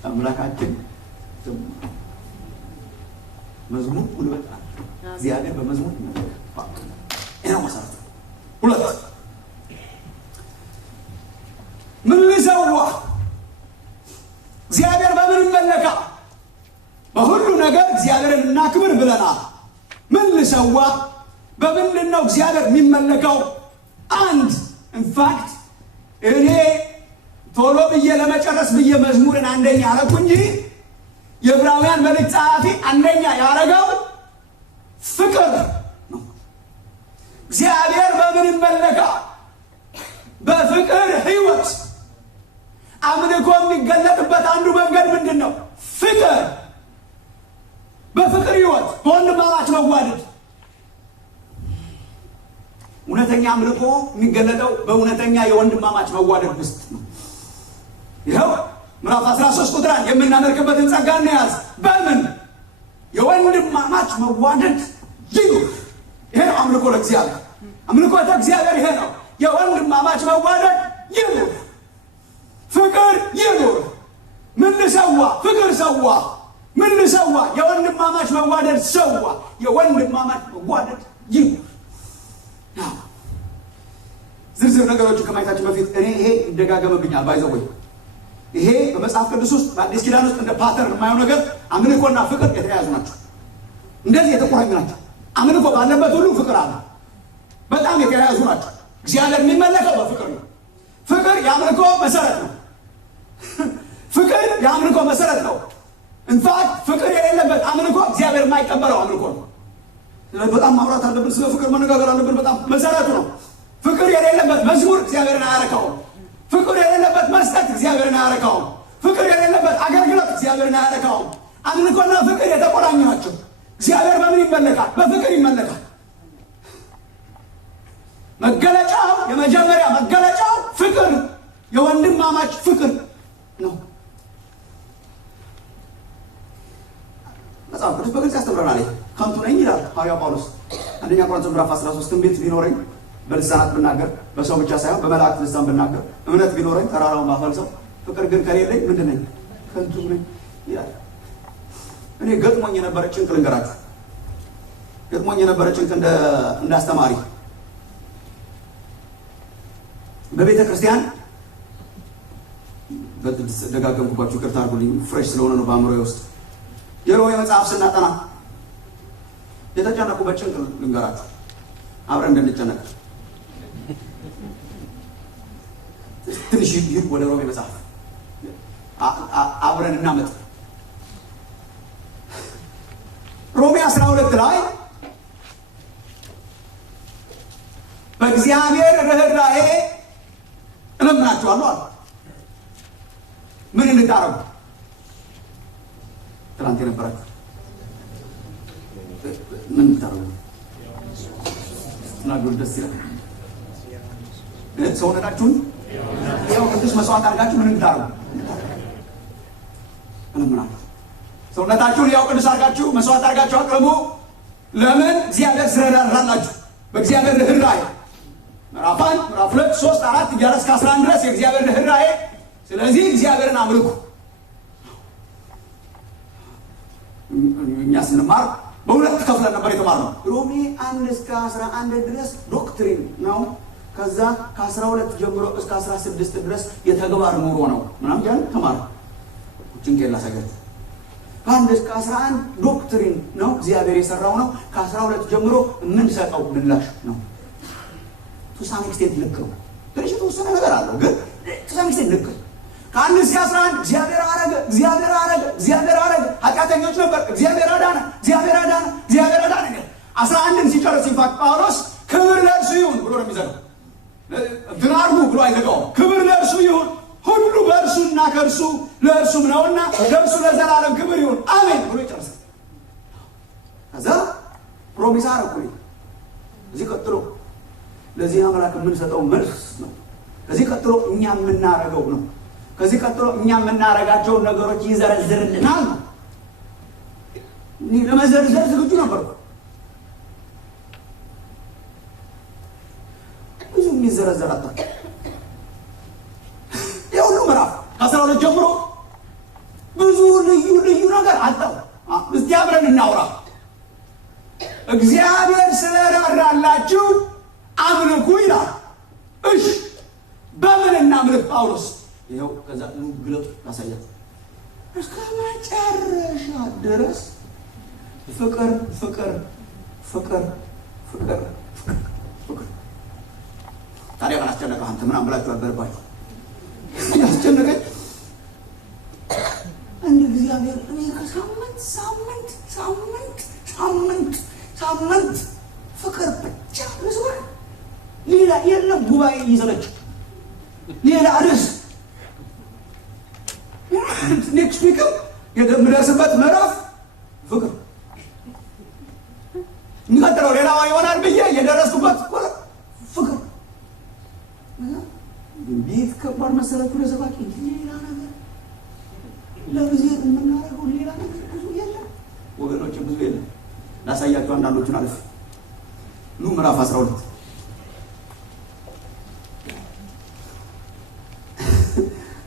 አምላካችን ዘምሩ። መዝሙር ጉልበት አለ። እግዚአብሔር በመዝሙር ይመለካል። ይሄ ነው መሰረቱ። ሁለት ምን ልሰዋ? እግዚአብሔር በምን ይመለካል? በሁሉ ነገር እግዚአብሔርን እናክብር ብለናል። ምን ልሰዋ? በምንድን ነው እግዚአብሔር የሚመለከው? አንድ ኢንፋክት እኔ ቶሎ ብዬ ለመጨረስ ብዬ መዝሙርን አንደኛ አረኩ እንጂ የዕብራውያን መልእክት ጸሐፊ አንደኛ ያረገው ፍቅር ነው። እግዚአብሔር በምን ይመለካል? በፍቅር ህይወት። አምልኮ የሚገለጥበት አንዱ መንገድ ምንድን ነው? ፍቅር። በፍቅር ህይወት፣ በወንድማማች መዋደድ። እውነተኛ አምልኮ የሚገለጠው በእውነተኛ የወንድማማች መዋደድ ውስጥ ነው። ይኸው ምዕራፍ 13 ቁጥር 1 የምናመልክበትን ጸጋ እንያዝ። በምን? የወንድማማች መዋደድ ይኑር። ይሄ ነው አምልኮ ለእግዚአብሔር። አምልኮ ለእግዚአብሔር ይሄ ነው። የወንድማማች መዋደድ ይኑር፣ ፍቅር ይኑር። ምን ልሰዋ? ፍቅር ሰዋ። ምን ልሰዋ? የወንድማማች መዋደድ ሰዋ። የወንድማማች መዋደድ ይኑር። ዝርዝር ነገሮችን ከማየታችን በፊት እኔ ይሄ ይደጋገምብኛል ባይዘው ይሄ በመጽሐፍ ቅዱስ ውስጥ በአዲስ ኪዳን ውስጥ እንደ ፓተርን የማየው ነገር አምልኮና ፍቅር የተያያዙ ናቸው። እንደዚህ የተቆራኙ ናቸው። አምልኮ ባለበት ሁሉ ፍቅር አለ። በጣም የተያያዙ ናቸው። እግዚአብሔር የሚመለከው በፍቅር ነው። ፍቅር የአምልኮ መሰረት ነው። ፍቅር የአምልኮ መሰረት ነው። ኢንፋክት ፍቅር የሌለበት አምልኮ እግዚአብሔር የማይቀበለው አምልኮ ነው። በጣም ማውራት አለብን። ስለ ፍቅር መነጋገር አለብን። በጣም መሰረቱ ነው። ፍቅር የሌለበት መዝሙር እግዚአብሔርን አያረካውም። ፍቅር የሌለበት መስጠት እግዚአብሔርን አያረካውም። ፍቅር የሌለበት አገልግሎት እግዚአብሔርን አያረካውም። አምልኮና ፍቅር የተቆራኙ ናቸው። እግዚአብሔር በምን ይመለካል? በፍቅር ይመለካል። መገለጫው፣ የመጀመሪያ መገለጫው ፍቅር፣ የወንድማማች ፍቅር ነው። መጽሐፍ ቅዱስ በግልጽ ያስተምረናል። ከንቱ ነኝ ይላል ሐዋርያው ጳውሎስ አንደኛ ቆሮንቶስ ምዕራፍ 13 ትንቢት ቢኖረኝ በልሳናት ብናገር፣ በሰው ብቻ ሳይሆን በመላእክት ልሳን ብናገር፣ እምነት ቢኖረኝ ተራራውን ባፈልሰው፣ ፍቅር ግን ከሌለኝ ምንድን ነኝ? ከንቱ ነኝ ይላል። እኔ ገጥሞኝ የነበረ ጭንቅ ልንገራችሁ። ገጥሞኝ የነበረ ጭንቅ እንደ አስተማሪ በቤተ ክርስቲያን ደጋገምኩባችሁ፣ ይቅርታ አድርጉልኝ። ፍሬሽ ስለሆነ ነው በአእምሮዬ ውስጥ። የሮሜ መጽሐፍ ስናጠና የተጨነቁበት ጭንቅ ልንገራችሁ፣ አብረን እንድንጨነቅ። ትንሽ ይህ ወደ ሮሜ መጽሐፍ አብረን እናመጥ። ሮሜ 12 ላይ በእግዚአብሔር ርኅራኄ እለምናችኋለሁ አለ። ምን እንድታረጉ? ትናንት የነበራችሁ ምን እንድታረጉ ናገሩ። ደስ ይላል። ሰውነታችሁን ያው ቅዱስ መስዋዕት አድርጋችሁ ምን እንድታረጉ እለምናለሁ። ሰውነታችሁን ያው ቅዱስ አድርጋችሁ መስዋዕት አድርጋችሁ አቅርቡ። ለምን? እግዚአብሔር ስለራራላችሁ በእግዚአብሔር ርኅራኄ ምዕራፍ 1 ምዕራፍ 2 3 4 እያለ እስከ 11 ድረስ የእግዚአብሔር ርኅራኄ። ስለዚህ እግዚአብሔርን አምልኩ። እኛ ስንማር በሁለት ከፍለን ነበር የተማርነው። ሮሜ 1 እስከ 11 ድረስ ዶክትሪን ነው። ከዛ ከ12 ጀምሮ እስከ 16 ድረስ የተግባር ኑሮ ነው ምናምን ያን ተማር። ጭንቄላ ሰገድ ከ1 እስከ 11 ዶክትሪን ነው፣ እግዚአብሔር የሰራው ነው። ከ12 ጀምሮ የምንሰጠው ምላሽ ነው። ቱሳን ኤክስቴንት ልክ ነው። ትንሽ የተወሰነ ነገር አለው ግን ቱሳን ኤክስቴንት ልክ ነው። ከ1 እስከ 11 እግዚአብሔር አረገ፣ እግዚአብሔር አረገ፣ እግዚአብሔር አረገ። ኃጢአተኞች ነበር፣ እግዚአብሔር አዳነ፣ እግዚአብሔር አዳነ፣ እግዚአብሔር አዳነ። 11ን ሲጨርስ ኢንፋክት ጳውሎስ ክብር ለእርሱ ይሁን ብሎ ነው የሚዘጋው። ድራርሙ ብሎ አይዘጋውም። ክብር ለእርሱ ይሁን፣ ሁሉ በእርሱና ከእርሱ ለእርሱም ነውና ለእርሱ ለዘላለም ክብር ይሁን አሜን ብሎ ይጨርሳል። ከዛ ፕሮሚስ አረኩኝ። እዚህ ቀጥሎ ለዚህ አምላክ የምንሰጠው መልስ ነው። ከዚህ ቀጥሎ እኛ የምናረገው ነው። ከዚህ ቀጥሎ እኛ የምናረጋቸውን ነገሮች ይዘረዝርልናል። እኔ ለመዘርዘር ዝግጁ ነበርኩ። ብዙ የሚዘረዘር አጣ። የሁሉ ምዕራፍ ከ12 ጀምሮ ብዙ ልዩ ልዩ ነገር አጣው። እስቲ አብረን እናውራ። እግዚአብሔር ስለራራላችሁ አምልኩ ይላል። እሺ በምን እናምልክ ጳውሎስ? ይኸው ከዛ ግለጡ ያሳያል። እስከ መጨረሻ ድረስ ፍቅር ፍቅር ፍቅር ፍቅር ፍቅር። ታዲያ ምን አስጨነቀህ አንተ? ምን አምላችሁ አበርባችሁ ያስጨነቀኝ እንደ እግዚአብሔር እኔ ከሳምንት ሳምንት ሳምንት ሳምንት ሳምንት ፍቅር ብቻ መስዋዕ ሌላ የለም። ጉባኤ ይዘለች ሌላ ርዕስ ኔክስት ዊክ የምደርስበት ምዕራፍ ፍቅር የሚቀጥለው ሌላዋ ይሆናል ብዬ የደረስኩበት ፍቅር። እንዴት ከባድ መሰላችሁ ለሰባኪ! ሌላ ነገር ለጊዜ የምናደርገው ሌላ ነገር ብዙ የለም ወገኖች፣ ብዙ የለም። ላሳያችሁ አንዳንዶቹን አለፍ ኑ ምዕራፍ 12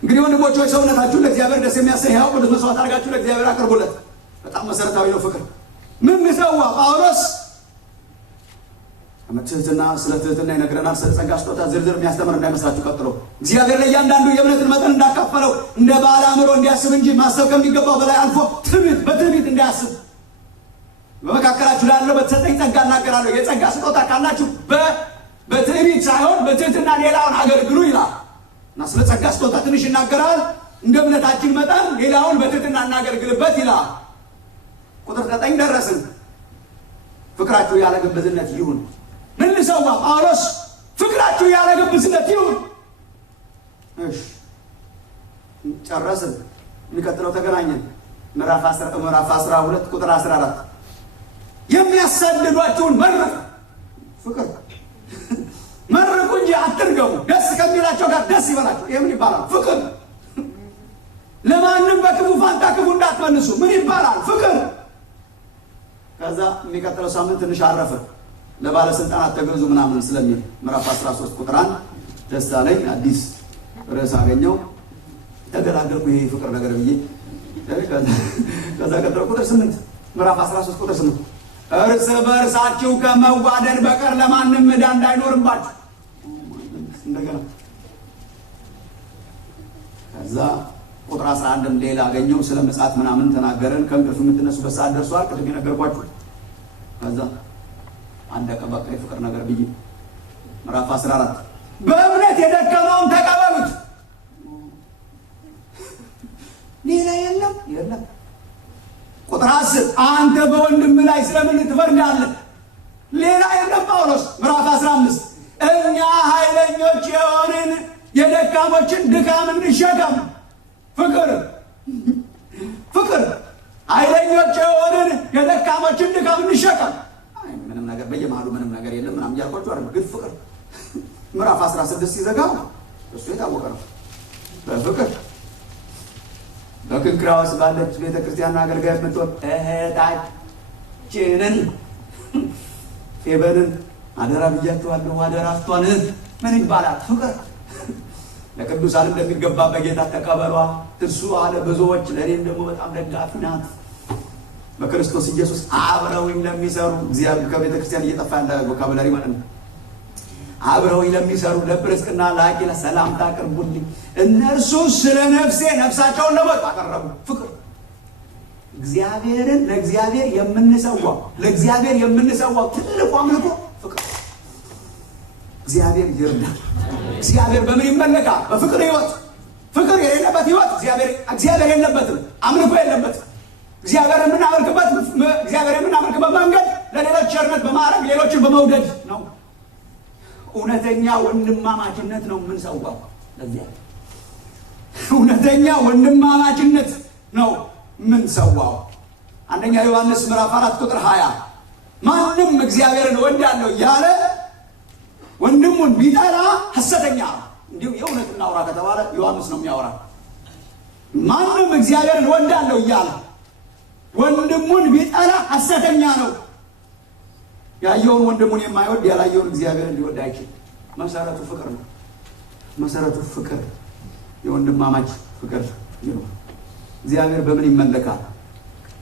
እንግዲህ ወንድሞች ሆይ ሰውነታችሁን ለእግዚአብሔር ደስ የሚያሰኝ ሕያው ቅዱስ መስዋዕት አድርጋችሁ ለእግዚአብሔር አቅርቡለት። በጣም መሰረታዊ ነው ፍቅር። ምን ሰዋ ጳውሎስ? ትህትና፣ ስለ ትህትና ይነግረናል። ስለ ጸጋ ስጦታ ዝርዝር የሚያስተምር እንዳይመስላችሁ። ቀጥሎ እግዚአብሔር ለእያንዳንዱ የእምነትን መጠን እንዳካፈለው እንደ ባለ አእምሮ እንዲያስብ እንጂ ማሰብ ከሚገባው በላይ አልፎ በትዕቢት እንዳያስብ በመካከላችሁ ላለው በተሰጠኝ ጸጋ እናገራለሁ። የጸጋ ስጦታ ካላችሁ በትዕቢት ሳይሆን በትህትና ሌላውን አገልግሉ ይላል እና ስለ ጸጋ ስጦታ ትንሽ ይናገራል። እንደ እምነታችን መጠን ሌላውን በትህትና እናገልግልበት ይላል። ቁጥር 9 ደረስን። ፍቅራችሁ ያለ ግብዝነት ይሁን። ምን ልሰዋ ጳውሎስ? ፍቅራችሁ ያለ ግብዝነት ይሁን። እሺ ጨረስን። የሚቀጥለው ተገናኘን። ምዕራፍ 12 ቁጥር 14 የሚያሳድዷችሁን መርቁ። ፍቅር መርቁ እንጂ አትርገሙ። ደስ ከሚላቸው ጋር ደስ ይበላቸው። ይህ ምን ይባላል? ፍቅር። ለማንም በክፉ ፋንታ ክፉ እንዳትመልሱ። ምን ይባላል? ፍቅር። ከዛ የሚቀጥለው ሳምንት ትንሽ አረፈ። ለባለስልጣናት ተገዙ ምናምን ስለሚል ምዕራፍ 13 ቁጥር 1 ደስ አለኝ። አዲስ ርዕስ አገኘው። ተገላገልኩ ይሄ ፍቅር ነገር ብዬ። ከዛ ቀጥሎ ቁጥር 8 ምዕራፍ 13 ቁጥር 8 እርስ በእርሳችሁ ከመዋደድ በቀር ለማንም ዕዳ እንዳይኖርባችሁ። እንደገና ከዛ ቁጥር 11 ሌላ አገኘው። ስለ ምጽአት ምናምን ተናገረን። ከእንቅልፍ የምትነሱበት ሰዓት ደርሷል። ቅድም የነገርኳችሁ። ከዛ አንደቀ በቃ የፍቅር ነገር ብዬ ምዕራፍ 14 በእምነት የደከመውን ተቀበሉት። ሌላ የለም። ቁጥር 10 አንተ በወንድም ላይ ስለምን ትፈርዳለህ? ሌላ የለም። ጳውሎስ ምዕራፍ 15 እኛ ኃይለኞች የሆንን የደካሞችን ድካም እንሸከም። ፍቅር ኃይለኞች የሆንን የደካሞችን ድካም እንሸከም። ምንም ነገር በየመሃሉ ምንም ነገር የለም ምናምን እያልኳችሁ አይደል? ግን ፍቅር ምዕራፍ 16 ሲዘጋው እሱ የታወቀ ነው። በፍቅር በክንክራውስ ባለች ቤተክርስቲያን አገልጋዮች የምትሆን እህታችንን ፌበንን አደራ ብያችኋለሁ። አደራ አስቷን ምን ይባላል? ፍቅር ለቅዱሳን እንደሚገባ በጌታ ተቀበሏ። እርሱ አለ ብዙዎች ለእኔም ደግሞ በጣም ደጋፊ ናት። በክርስቶስ ኢየሱስ አብረውኝ ለሚሰሩ እግዚአብሔር ከቤተ ክርስቲያን እየጠፋ ያለ ቮካብላሪ ማለት ነው። አብረውኝ ለሚሰሩ ለጵርስቅና ለአቂላ ሰላምታ አቅርቡልኝ። እነርሱ ስለ ነፍሴ ነፍሳቸውን ለሞት አቀረቡ። ፍቅር እግዚአብሔርን ለእግዚአብሔር የምንሰዋው ትልቁ አምልኮ ፍቅር። እግዚአብሔር ይርዳል። እግዚአብሔር በምን ይመለካል? በፍቅር ህይወት። ፍቅር የሌለበት ህይወት እግዚአብሔር የለበትም፣ አምልኮ የለበትም። እግዚአብሔር የምናመልክበት መንገድ ለሌሎች ቸርነት በማድረግ ሌሎችን በመውደድ ነው። እውነተኛ ወንድማማችነት ነው የምንሰዋው። ለዚያ እውነተኛ ወንድማማችነት ነው የምንሰዋው። አንደኛ ዮሐንስ ምዕራፍ 4 ቁጥር 20 ማንም እግዚአብሔርን እወዳለሁ ያለ ወንድሙን ቢጠላ ሐሰተኛ ነው። እንዲሁ የእውነት እናውራ ከተባለ ዮሐንስ ነው የሚያወራ። ማንም እግዚአብሔርን እወዳለሁ ያለ ወንድሙን ቢጠላ ሐሰተኛ ነው። ያየውን ወንድሙን የማይወድ ያላየውን እግዚአብሔርን ሊወድ አይችልም። መሰረቱ ፍቅር ነው። መሰረቱ ፍቅር፣ የወንድማማች ፍቅር ነው። እግዚአብሔር በምን ይመለካል?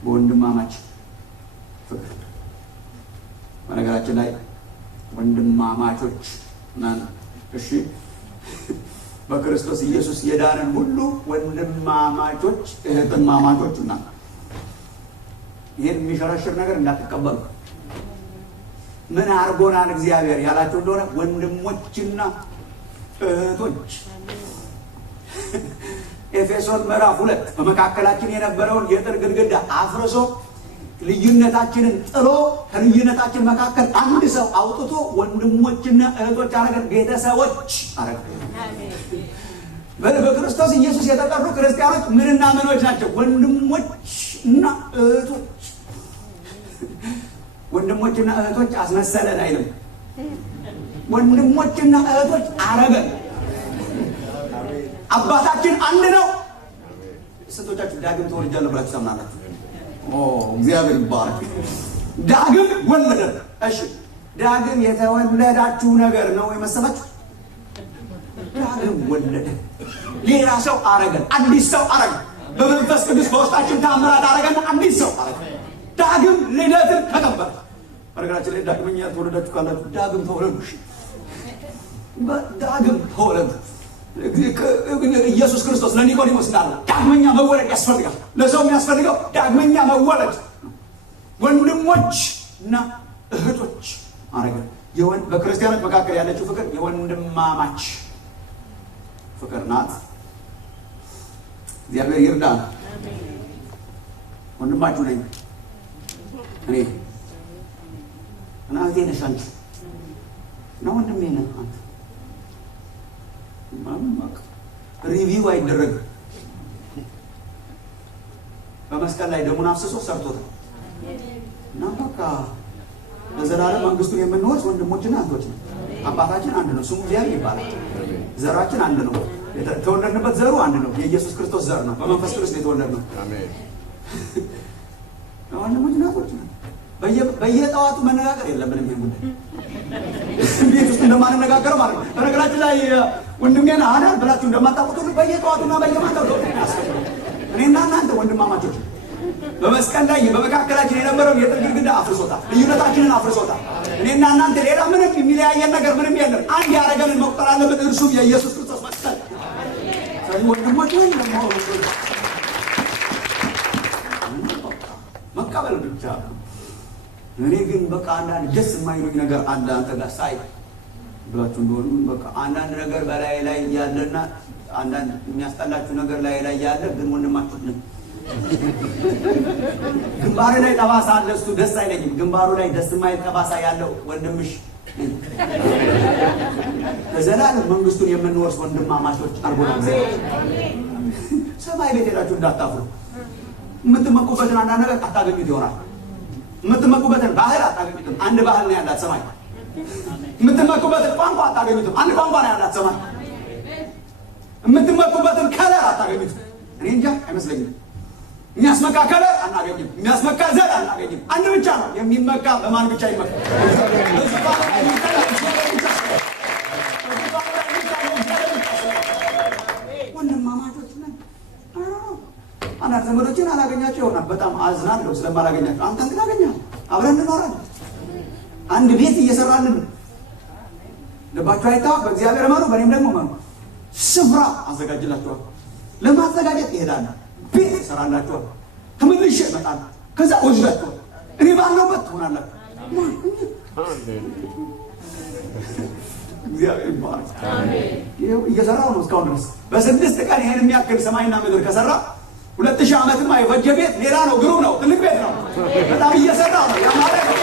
በወንድማማች ፍቅር። በነገራችን ላይ ወንድማማቾች ነን። እሺ፣ በክርስቶስ ኢየሱስ የዳንን ሁሉ ወንድማማቾች እህትማማቾች ነን። ይህን የሚሸረሽር ነገር እንዳትቀበሉ። ምን አርጎናል እግዚአብሔር ያላችሁ እንደሆነ ወንድሞችና እህቶች። ኤፌሶን ምዕራፍ 2 በመካከላችን የነበረውን የጥል ግድግዳ አፍርሶ ልዩነታችንን ጥሎ ከልዩነታችን መካከል አንድ ሰው አውጥቶ ወንድሞችና እህቶች አረገን፣ ቤተሰቦች አረገን። በክርስቶስ ኢየሱስ የተጠሩ ክርስቲያኖች ምንና ምኖች ናቸው? ወንድሞችና እህቶች። ወንድሞችና እህቶች አስመሰለን አይልም። ወንድሞችና እህቶች አረገን። አባታችን አንድ ነው። ስንቶቻችሁ ዳግም ተወልጃለሁ ብላችሁ ታምናላችሁ? እግዚአብሔር ይባረክ። ዳግም ወለደን። እሺ፣ ዳግም የተወለዳችሁ ነገር ነው የመሰላችሁ? ዳግም ወለደን። ሌላ ሰው አረገን፣ አዲስ ሰው አረገን። በመንፈስ ቅዱስ በውስጣችን ታምራት አረገን፣ አዲስ ሰው አረገን። ዳግም ልደትን ተቀበል። በነገራችን ላይ ዳግመኛ ተወለዳችሁ ካላችሁ ዳግም ተወለዱ። ዳግም ተወለዱ። ኢየሱስ ክርስቶስ ለኒቆዲሞስ እንዳለ ዳግመኛ መወለድ ያስፈልጋል። ለሰው የሚያስፈልገው ዳግመኛ መወለድ። ወንድሞች እና እህቶች አረገን። በክርስቲያኖች መካከል ያለችው ፍቅር የወንድማማች ፍቅር ናት። እግዚአብሔር ይርዳን። ወንድማችሁ ነኝ እኔ እና እህቴ ነሽ አንቺ እና ወንድሜ ነህ አንተ። ሪቪው አይደረግም። በመስቀል ላይ ደሙን አፍስሶ ሰርቶታል እና በቃ ለዘላለም መንግስቱን የምንወርስ ወንድሞችና እህቶች ነው። አባታችን አንድ ነው፣ ስሙ እግዚአብሔር ይባላል። ዘራችን አንድ ነው። የተወለድንበት ዘሩ አንድ ነው። የኢየሱስ ክርስቶስ ዘር ነው። በመንፈስ ቅዱስ የተወለድነው። አሜን። ወንድሞችና እህቶች ነው። በየጠዋቱ መነጋገር የለብንም። ይሄን ጉዳይ ቤት ውስጥ እንደማንነጋገር ማለት ነው። በነገራችን ላይ ወንድሜን አዳር ብላችሁ እንደማታውቁት ሁሉ በየጠዋቱና በየማታው እኔና እናንተ ወንድማማቾች በመስቀል ላይ በመካከላችን የነበረውን የጥል ግድግዳ አፍርሶታል። ልዩነታችንን አፍርሶታል። እኔና እናንተ ሌላ ምንም የሚለያየን ነገር ምንም የለም። አንድ ያደረገንን መቁጠር አለበት። እርሱም የኢየሱስ ክርስቶስ መስቀል። ስለዚህ ወንድሞች መቀበል ብቻ ነው። እኔ ግን በቃ አንዳንድ ደስ የማይሉኝ ነገር አለ አንተ ጋር ሳይ ብላችሁ እንደሆኑ በቃ አንዳንድ ነገር በላይ ላይ ያለና አንዳንድ የሚያስጠላችሁ ነገር ላይ ያለ ግን ወንድማችሁ ነኝ። ግንባሩ ላይ ጠባሳ አለ፣ እሱ ደስ አይለኝም። ግንባሩ ላይ ደስ የማይል ጠባሳ ያለው ወንድምሽ ለዘላለም መንግስቱን የምንወርስ ወንድማማቾች አርጎናል። ሰማይ ቤት ሄዳችሁ እንዳታፍሩ። የምትመኩበትን አንዳንድ ነገር አታገኙት ይሆናል። የምትመኩበትን ባህል አታገኙትም። አንድ ባህል ነው ያላት ሰማይ። የምትመኩበትን ቋንቋ አታገኙትም። አንድ ቋንቋ ነው ያላት ሰማይ። የምትመኩበትን ከለር አታገኙትም። እኔ እንጃ አይመስለኝም። የሚያስመካ ከለር አናገኝም። የሚያስመካ ዘር አናገኝም። አንድ ብቻ ነው የሚመካ። በማን ብቻ ይመካ? ወንድማማቾች ነን። አንዳንድ ዘመዶችን አላገኛቸው ይሆናል። በጣም አዝናለሁ ስለማላገኛቸው። አንተን ግን አገኛለሁ። አብረን እንኖራለን። አንድ ቤት እየሰራልን ልባችሁ አይታወቅ። በእግዚአብሔር እመኑ፣ በእኔም ደግሞ እመኑ። ስፍራ አዘጋጅላችኋል። ለማዘጋጀት ይሄዳል። ቤት ይሰራላችኋል። ተመልሼ እመጣለሁ። ከዛ ወስዳችኋል። እኔ ባለሁበት ትሆናላችሁ። እግዚአብሔር ይባርክ። ይኸው እየሰራሁ ነው እስካሁን ድረስ። በ6 ቀን ይሄን የሚያክል ሰማይና ምድር ከሰራ 2000 ዓመትማ የፈጀ ቤት ሌላ ነው። ግሩም ነው። ትልቅ ቤት ነው። በጣም እየሰራሁ ነው። ያማረ ነው።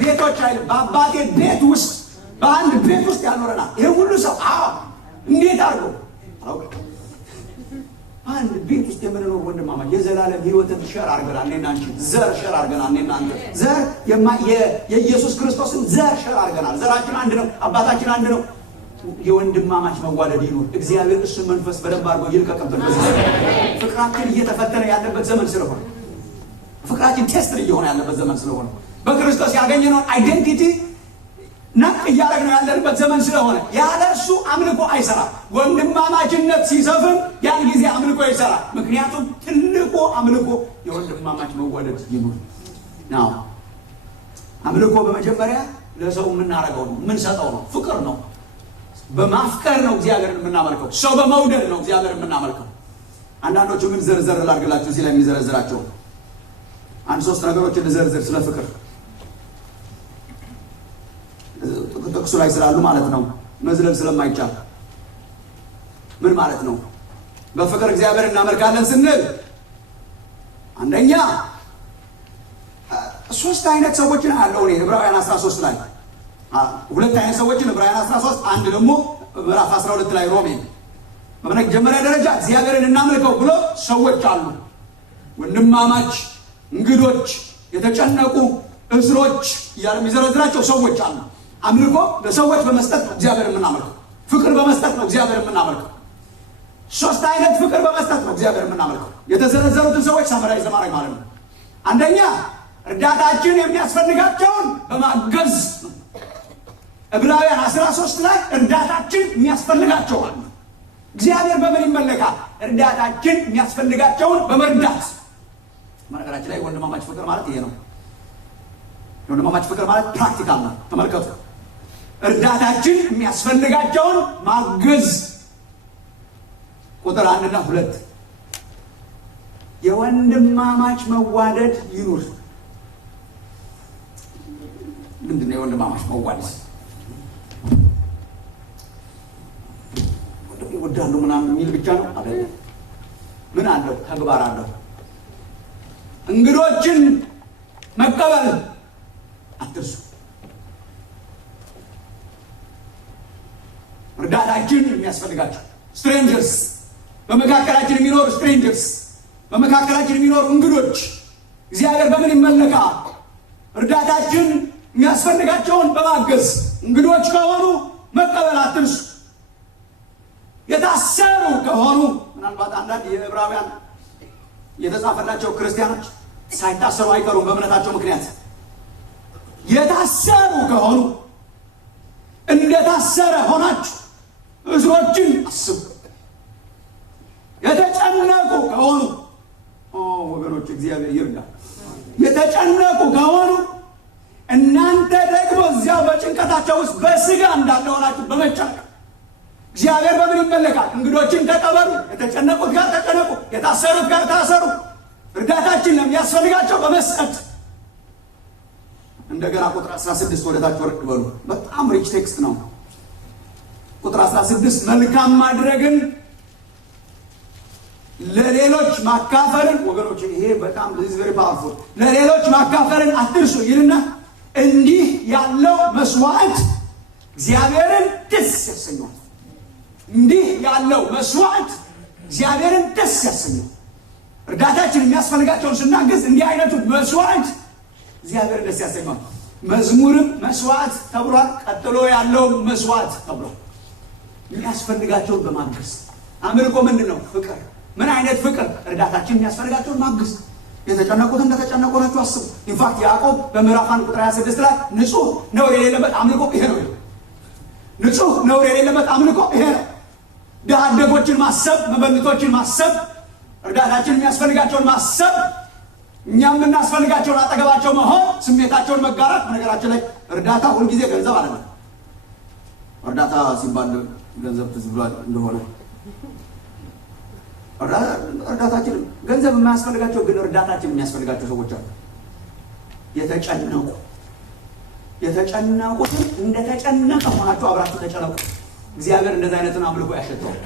ቤቶች አይደለም። በአባቴ ቤት ውስጥ በአንድ ቤት ውስጥ ያኖረናል። ይሄ ሁሉ ሰው እንዴት አድርጎ አንድ ቤት ውስጥ የምንኖር ወንድማማች የዘላለም ሕይወትን ሸር አድርገናል። እኔና አንቺ ዘር ሸር አድርገናል። እኔና አንተ ዘር የኢየሱስ ክርስቶስን ዘር ሸር አድርገናል። ዘራችን አንድ ነው። አባታችን አንድ ነው። የወንድማማች መዋደድ ይኖር። እግዚአብሔር እሱ መንፈስ በደንብ አድርጎ ይልቀቅብን። ፍቅራችን እየተፈተነ ያለበት ዘመን ስለሆነ፣ ፍቅራችን ቴስት እየሆነ ያለበት ዘመን ስለሆነ፣ በክርስቶስ ያገኘነውን አይዴንቲቲ ናቅ እያደረግነው ያለንበት ዘመን ስለሆነ ያለ እርሱ አምልኮ አይሰራም። ወንድማማችነት ሲሰፍን ያን ጊዜ አምልኮ ይሰራል። ምክንያቱም ትልቁ አምልኮ የወንድማማች መዋደድ ይኖር ነው። አምልኮ በመጀመሪያ ለሰው የምናደርገው ነው፣ የምንሰጠው ነው፣ ፍቅር ነው። በማፍቀር ነው እግዚአብሔርን የምናመልከው። ሰው በመውደድ ነው እግዚአብሔርን የምናመልከው። አንዳንዶቹ ግን ዘርዘር ላድርግላችሁ እዚህ ላይ የሚዘረዝራቸው አንድ 3 ነገሮችን ልዘርዝር ስለ ፍቅር ጥቅሱ ላይ ስላሉ ማለት ነው፣ መዝለል ስለማይቻል። ምን ማለት ነው? በፍቅር እግዚአብሔር እናመልካለን ስንል አንደኛ 3 አይነት ሰዎችን አለው። እኔ ዕብራውያን 13 ላይ 2 አይነት ሰዎችን ዕብራውያን 13፣ አንድ ደግሞ ምዕራፍ 12 ላይ ሮሜ። በመጀመሪያ ደረጃ እግዚአብሔርን እናመልከው ብሎ ሰዎች አሉ። ወንድማማች፣ እንግዶች፣ የተጨነቁ እስሮች እያለ የሚዘረዝራቸው ሰዎች አሉ። አምልኮ ለሰዎች በመስጠት ነው እግዚአብሔር የምናመልከው። ፍቅር በመስጠት ነው እግዚአብሔር የምናመልከው። 3 አይነት ፍቅር በመስጠት ነው እግዚአብሔር የምናመልከው። የተዘረዘሩትን ሰዎች ሳምራይዝ ለማድረግ ማለት ነው። አንደኛ እርዳታችን የሚያስፈልጋቸውን በማገዝ ዕብራውያን 13 ላይ እርዳታችን የሚያስፈልጋቸውን እግዚአብሔር በምን ይመለካል? እርዳታችን የሚያስፈልጋቸውን በመርዳት። በነገራችን ላይ ወንድማማች ፍቅር ማለት ይሄ ነው። ወንድማማች ፍቅር ማለት ፕራክቲካል ነው። ተመልከቱ። እርዳታችን የሚያስፈልጋቸውን ማገዝ። ቁጥር 1 እና 2 የወንድማማች መዋደድ ይኑር። ምንድን ነው የወንድማማች መዋደድ? ወዳለሁ ምናምን የሚል ብቻ ነው አይደለም። ምን አለው? ተግባር አለው። እንግዶችን መቀበል አትርሱ። እርዳታችን የሚያስፈልጋቸው ስትሬንጀርስ፣ በመካከላችን የሚኖሩ ስትሬንጀርስ፣ በመካከላችን የሚኖሩ እንግዶች እግዚአብሔር በምን ይመለካል? እርዳታችን የሚያስፈልጋቸውን በማገዝ። እንግዶች ከሆኑ መቀበል አትርሱ። የታሰሩ ከሆኑ ምናልባት አንዳንድ የዕብራውያን የተጻፈላቸው ክርስቲያኖች ሳይታሰሩ አይቀሩም በእምነታቸው ምክንያት። የታሰሩ ከሆኑ እንደታሰረ ሆናችሁ እስሮችን አስቡ። የተጨነቁ ከሆኑ ወገኖች እግዚአብሔር ይርዳል። የተጨነቁ ከሆኑ እናንተ ደግሞ እዚያው በጭንቀታቸው ውስጥ በስጋ እንዳለ ሆናችሁ በመጨነቅ እግዚአብሔር በምን ይመለካል? እንግዶችን ተቀበሉ። የተጨነቁት ጋር ተጨነቁ፣ የታሰሩት ጋር ታሰሩ። እርዳታችን ለሚያስፈልጋቸው በመስጠት። እንደገና ቁጥር 16 ወደታች ወርድ በሉ። በጣም ሪች ቴክስት ነው። ቁጥር 16 መልካም ማድረግን ለሌሎች ማካፈልን፣ ወገኖች ይሄ በጣም ቬሪ ፓወርፉል። ለሌሎች ማካፈልን አትርሱ ይልና እንዲህ ያለው መስዋዕት እግዚአብሔርን ደስ ያሰኘዋል። እንዲህ ያለው መስዋዕት እግዚአብሔርን ደስ ያሰኘዋል። እርዳታችን የሚያስፈልጋቸውን ስናግዝ እንዲህ አይነቱ መስዋዕት እግዚአብሔርን ደስ ያሰኘዋል። መዝሙርም መስዋዕት ተብሏል። ቀጥሎ ያለው መስዋዕት ተብሏል። የሚያስፈልጋቸውን በማገዝ አምልኮ ምንድን ነው? ፍቅር። ምን አይነት ፍቅር? እርዳታችን የሚያስፈልጋቸውን ማግዝ። የተጨነቁት እንደተጨነቁ ናቸው አስቡ። ኢንፋክት ያዕቆብ በምዕራፍ 1 ቁጥር 26 ላይ ንጹህ ነውር የሌለበት አምልኮ ይሄ ነው። ንጹህ ነውር የሌለበት አምልኮ ይሄ ነው። ድሃ አደጎችን ማሰብ፣ መበለቶችን ማሰብ፣ እርዳታችን የሚያስፈልጋቸውን ማሰብ፣ እኛም የምናስፈልጋቸውን አጠገባቸው መሆን፣ ስሜታቸውን መጋራት። በነገራችን ላይ እርዳታ ሁልጊዜ ገንዘብ አይደለም። እርዳታ ሲባል ገንዘብ ትዝ ብሏል እንደሆነ እርዳታችን ገንዘብ የማያስፈልጋቸው ግን እርዳታችን የሚያስፈልጋቸው ሰዎች አሉ። የተጨነቁትን እንደተጨነቀ ሆናችሁ አብራችሁ ተጨነቁ። እግዚአብሔር እንደዚህ አይነትን አምልኮ ያሸተዋል።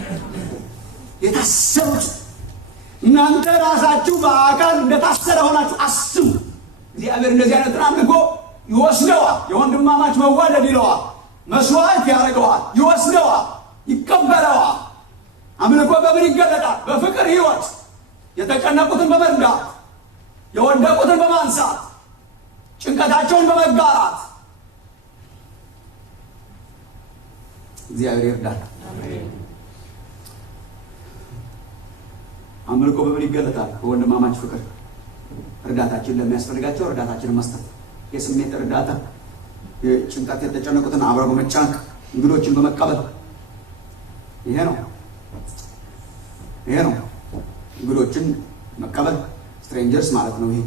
የታሰሩት እናንተ ራሳችሁ በአካል እንደታሰረ ሆናችሁ አስቡ። እግዚአብሔር እንደዚህ አይነትን አምልኮ ይወስደዋል። የወንድማማች መዋደድ ይለዋል፣ መስዋዕት ያደርገዋል፣ ይወስደዋል፣ ይቀበለዋል። አምልኮ በምን ይገለጣል? በፍቅር ህይወት፣ የተጨነቁትን በመርዳት፣ የወደቁትን በማንሳት፣ ጭንቀታቸውን በመጋራት። እግዚአብሔር ይርዳል። አምልኮ በምን ይገለጣል? በወንድማማች ፍቅር፣ እርዳታችን ለሚያስፈልጋቸው እርዳታችንን መስጠት፣ የስሜት እርዳታ፣ የጭንቀት የተጨነቁትን አብረ በመጫንቅ፣ እንግዶችን በመቀበል። ይሄ ነው እንግዶችን መቀበል፣ ስትሬንጀርስ ማለት ነው። ይሄ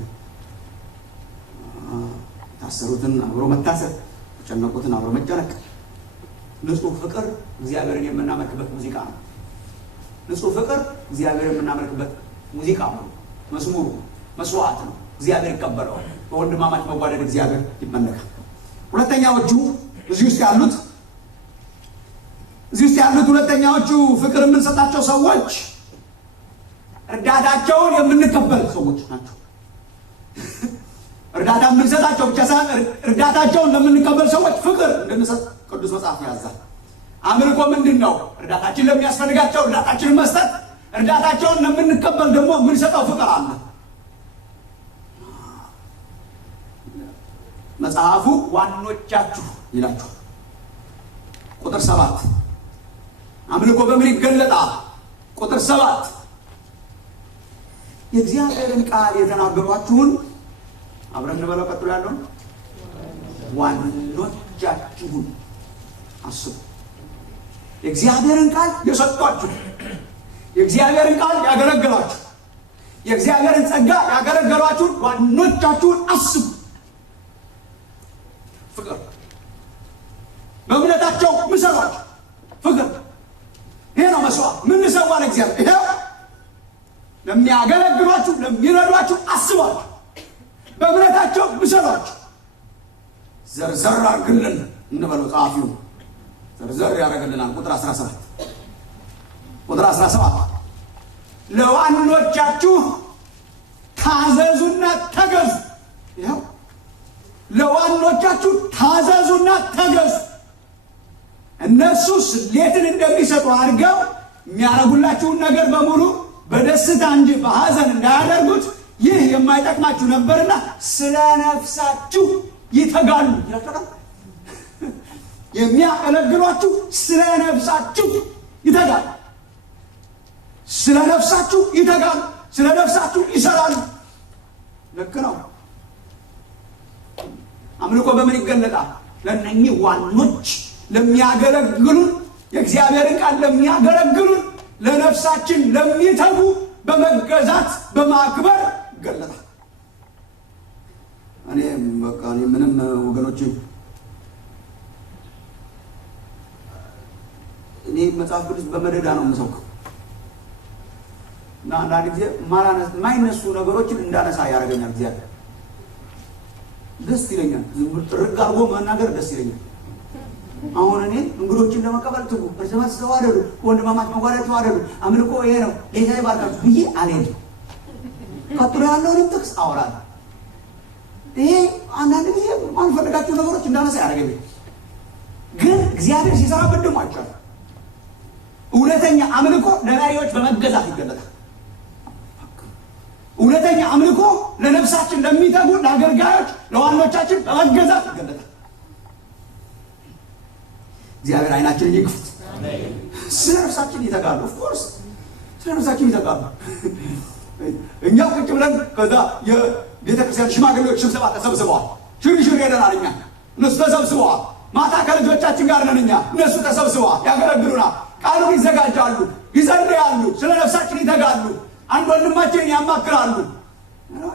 የታሰሩትን አብሮ መታሰር፣ የተጨነቁትን አብሮ መጨነቅ። ንጹህ ፍቅር እግዚአብሔርን የምናመልክበት ሙዚቃ ነው። ንጹህ ፍቅር እግዚአብሔርን የምናመልክበት ሙዚቃ ነው። መዝሙሩ መስዋዕት ነው። እግዚአብሔር ይቀበለዋል። በወንድማማች መዋደድ እግዚአብሔር ይመለካል። ሁለተኛዎቹ እዚህ ውስጥ ያሉት ሁለተኛዎቹ ፍቅር የምንሰጣቸው ሰዎች እርዳታቸውን የምንቀበል ሰዎች ናቸው። እርዳታ የምንሰጣቸው ብቻ ሳይሆን እርዳታቸውን ለምንቀበል ሰዎች ፍቅር እንድንሰጥ ቅዱስ መጽሐፍ ያዛል። አምልኮ ምንድን ነው? እርዳታችን ለሚያስፈልጋቸው እርዳታችንን መስጠት፣ እርዳታቸውን ለምንቀበል ደግሞ የምንሰጠው ፍቅር አለ። መጽሐፉ ዋኖቻችሁ ይላችኋል። ቁጥር 7 አምልኮ በምን ይገለጣል? ቁጥር 7 የእግዚአብሔርን ቃል የተናገሯችሁን አብረን እንበለው። ቀጥሎ ያለውን ዋኖቻችሁን አስቡ። የእግዚአብሔርን ቃል የሰጧችሁ፣ የእግዚአብሔርን ቃል ያገለገሏችሁ፣ የእግዚአብሔርን ጸጋ ያገለገሏችሁን ዋኖቻችሁን አስቡ። ፍቅር በእምነታቸው ምሰሏቸው። ፍቅር ይሄ ነው መስዋዕት። ምን ሰዋ ለእግዚአብሔር? ይሄው ለሚያገለግሏችሁ፣ ለሚረዷችሁ አስቧችሁ። በእምነታቸው ምሰሏችሁ። ዘርዘር አድርግልን እንበለው። ጸሐፊው ዘርዘር ያደርግልናል። ቁጥር 17 ለዋኖቻችሁ ታዘዙና ተገዙ። ይኸው ለዋኖቻችሁ ታዘዙና ተገዙ። እነሱ ስሌትን እንደሚሰጡ አድርገው የሚያደርጉላችሁን ነገር በሙሉ በደስታ እንጂ በሐዘን እንዳያደርጉት ይህ የማይጠቅማችሁ ነበርና ስለ ነፍሳችሁ ይተጋሉ ይላችኋል። የሚያገለግሏችሁ ስለ ነፍሳችሁ ይተጋሉ። ስለ ነፍሳችሁ ይተጋሉ። ስለ ነፍሳችሁ ይሰራሉ። ልክ ነው። አምልኮ በምን ይገለጣል? ለእነኚህ ዋኖች ለሚያገለግሉን፣ የእግዚአብሔርን ቃል ለሚያገለግሉን፣ ለነፍሳችን ለሚተጉ በመገዛት በማክበር ይገለጣል። እኔ ምንም ወገኖች እኔ መጽሐፍ ቅዱስ በመደዳ ነው የምሰብከው እና አንዳንድ ጊዜ የማይነሱ ነገሮችን እንዳነሳ ያደርገኛል። እግዚአብሔር ደስ ይለኛል። ጥርግ አድርጎ መናገር ደስ ይለኛል። አሁን እኔ እንግዶችን ለመቀበል ትጉ፣ እርስ በርስ ተዋደዱ፣ ወንድማማች መዋደድ ተዋደዱ፣ አምልኮ ይሄ ነው፣ ጌታ ይባርካችሁ ብዬ አልሄድም። ቀጥሎ ያለውንም ጥቅስ አወራለሁ። ይሄ አንዳንድ ጊዜ ማንፈልጋቸው ነገሮች እንዳነሳ ያደርገኛል። ግን እግዚአብሔር ሲሰራበት ደግሞ አይቻልም። እውነተኛ አምልኮ ለመሪዎች በመገዛት ይገለጣል። እውነተኛ አምልኮ ለነፍሳችን ለሚተጉ ለአገልጋዮች ለዋኖቻችን በመገዛት ይገለጣል። እግዚአብሔር አይናችንን ይክፈት። ስለ ነፍሳችን ይተጋሉ። ኦፍኮርስ ስለነፍሳችን ይተጋሉ። እኛ ቁጭ ብለን ከዛ የቤተክርስቲያን ሽማግሌዎች ስብሰባ ተሰብስበዋል። ሽርሽር ሄደናል እኛ፣ እነሱ ተሰብስበዋል። ማታ ከልጆቻችን ጋር ነን እኛ፣ እነሱ ተሰብስበዋል። ያገለግሉናል፣ ቃሉን ይዘጋጃሉ፣ ይጸልያሉ፣ ስለ ነፍሳችን ይተጋሉ፣ አንድ ወንድማችንን ያማክራሉ፣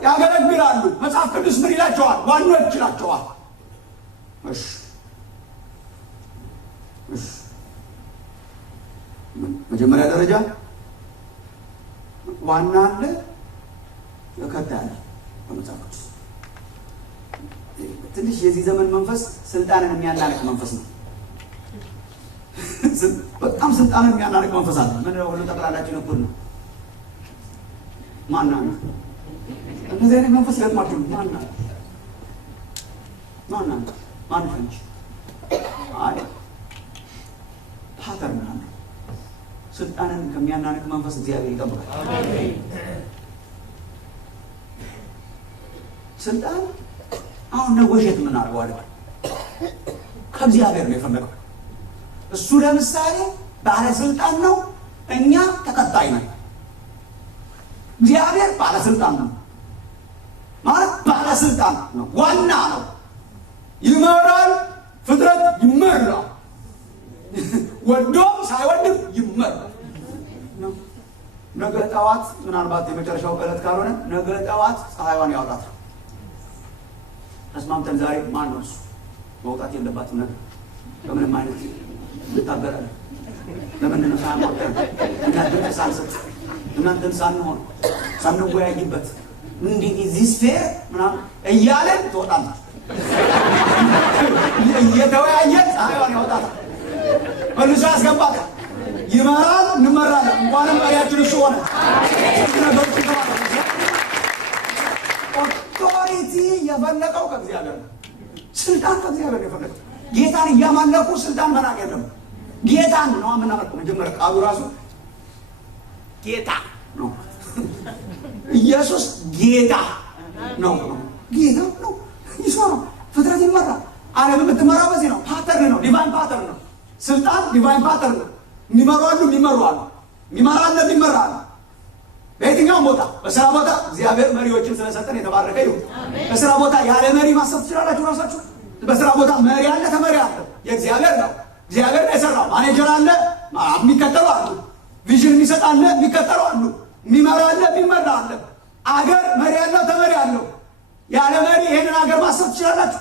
ያገለግላሉ። መጽሐፍ ቅዱስ ምን ይላቸዋል? ዋኖች ይላቸዋል። እሺ መጀመሪያ ደረጃ ዋና አለ፣ ተከታይ አለ በመጽሐፍ ቅዱስ። ትንሽ የዚህ ዘመን መንፈስ ስልጣንን የሚያናንቅ መንፈስ ነው። በጣም ስልጣንን የሚያናንቅ መንፈስ አለ። ምን ነው ሁሉ ጠቅላላችን እኩል ነው። ማን ነው እንደዚህ አይነት መንፈስ ለማችሁ? ማን ነው ማን ፈንጂ? አይ ፓተርን አለ። ስልጣንን ከሚያናንቅ መንፈስ እግዚአብሔር ይጠብቃል። አሜን። ስልጣን አሁን ነጎሼት የምናደርገው አለ ከእግዚአብሔር ነው የፈለገው። እሱ ለምሳሌ ባለስልጣን ነው፣ እኛ ተከታይ ነን። እግዚአብሔር ባለስልጣን ነው ማለት ባለስልጣን ነው፣ ዋና ነው። ይመራል፣ ፍጥረት ይመራል። ወዶም ሳይወድም ይመራል። ነገ ጠዋት ምናልባት የመጨረሻው ቀለት ካልሆነ ነገ ጠዋት ፀሐይዋን ያወጣታል። ተስማምተን ዛሬ ማን ነው እሱ መውጣት የለባትም ነገር በምንም አይነት እንታገላለን። ለምንድን ነው ሳንወጣን እናንተን ሳንሰጥ እናንተን ሳንሆን ሳንወያይበት እንዲህ ዚስ ፌር ምናምን እያለን ትወጣለች። እየተወያየን ፀሐይዋን ያወጣታል፣ መልሶ ያስገባታል። ይመራል፣ እንመራለን። እንኳንም መሪያችን እሱ ሆነ። ኦቶሪቲ የፈለቀው ከእግዚአብሔር ነው። ስልጣን ከእግዚአብሔር የፈለቀው። ጌታን እያመለኩ ስልጣን መናቅ የለም። ጌታን ነው የምናመልከው። መጀመሪያ ቃሉ ራሱ ጌታ ነው። ኢየሱስ ጌታ ነው። ጌታ ነው። ይሰራል፣ ፍጥረት ይመራል። ዓለም የምትመራው በዚህ ነው። ፓተርን ነው፣ ዲቫይን ፓተርን ነው። ስልጣን ዲቫይን ፓተርን ነው። የሚመሩ አሉ፣ የሚመሩ አሉ፣ የሚመራ አለ፣ የሚመራ አለ። በየትኛውም ቦታ በስራ ቦታ እግዚአብሔር መሪዎችን ስለሰጠን የተባረከ ይሁን። በስራ ቦታ ያለ መሪ ማሰብ ትችላላችሁ ራሳችሁ። በስራ ቦታ መሪ አለ፣ ተመሪ አለ፣ የእግዚአብሔር ነው። እግዚአብሔር የሰራው ማኔጀር አለ፣ የሚከተሉ አሉ። ቪዥን የሚሰጥ አለ፣ የሚከተሉ አሉ። የሚመራ አለ፣ የሚመራ አለ። አገር መሪ አለው፣ ተመሪ አለው። ያለ መሪ ይሄንን አገር ማሰብ ትችላላችሁ?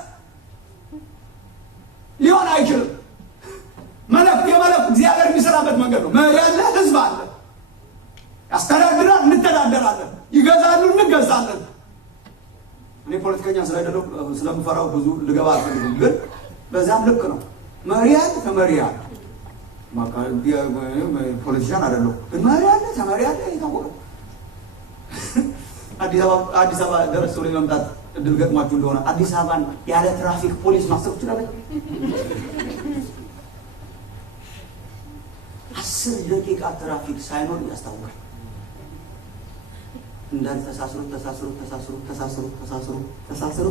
ሊሆን አይችልም። የመለክ እግዚአብሔር የሚሰራበት መንገድ ነው። መሪ አለ፣ ህዝብ አለ። ያስተዳድራል፣ እንተዳደራለን። ይገዛሉ፣ እንገዛለን። እኔ ፖለቲከኛ ስላይደለው ስለምፈራው ብዙ ልገባ አልፈልግም፣ ግን በዛም ልክ ነው። መሪ አለ፣ ተመሪ አለ። ፖለቲሻን አይደለሁ፣ ግን መሪ አለ፣ ተመሪ አለ። የታወቀው አዲስ አበባ ደረስ ብሎ መምጣት እድል ገጥሟችሁ እንደሆነ አዲስ አበባን ያለ ትራፊክ ፖሊስ ማሰብ ትችላለች? 10 ደቂቃ ትራፊክ ሳይኖር ያስታውቃል። እንዳል ተሳስሮ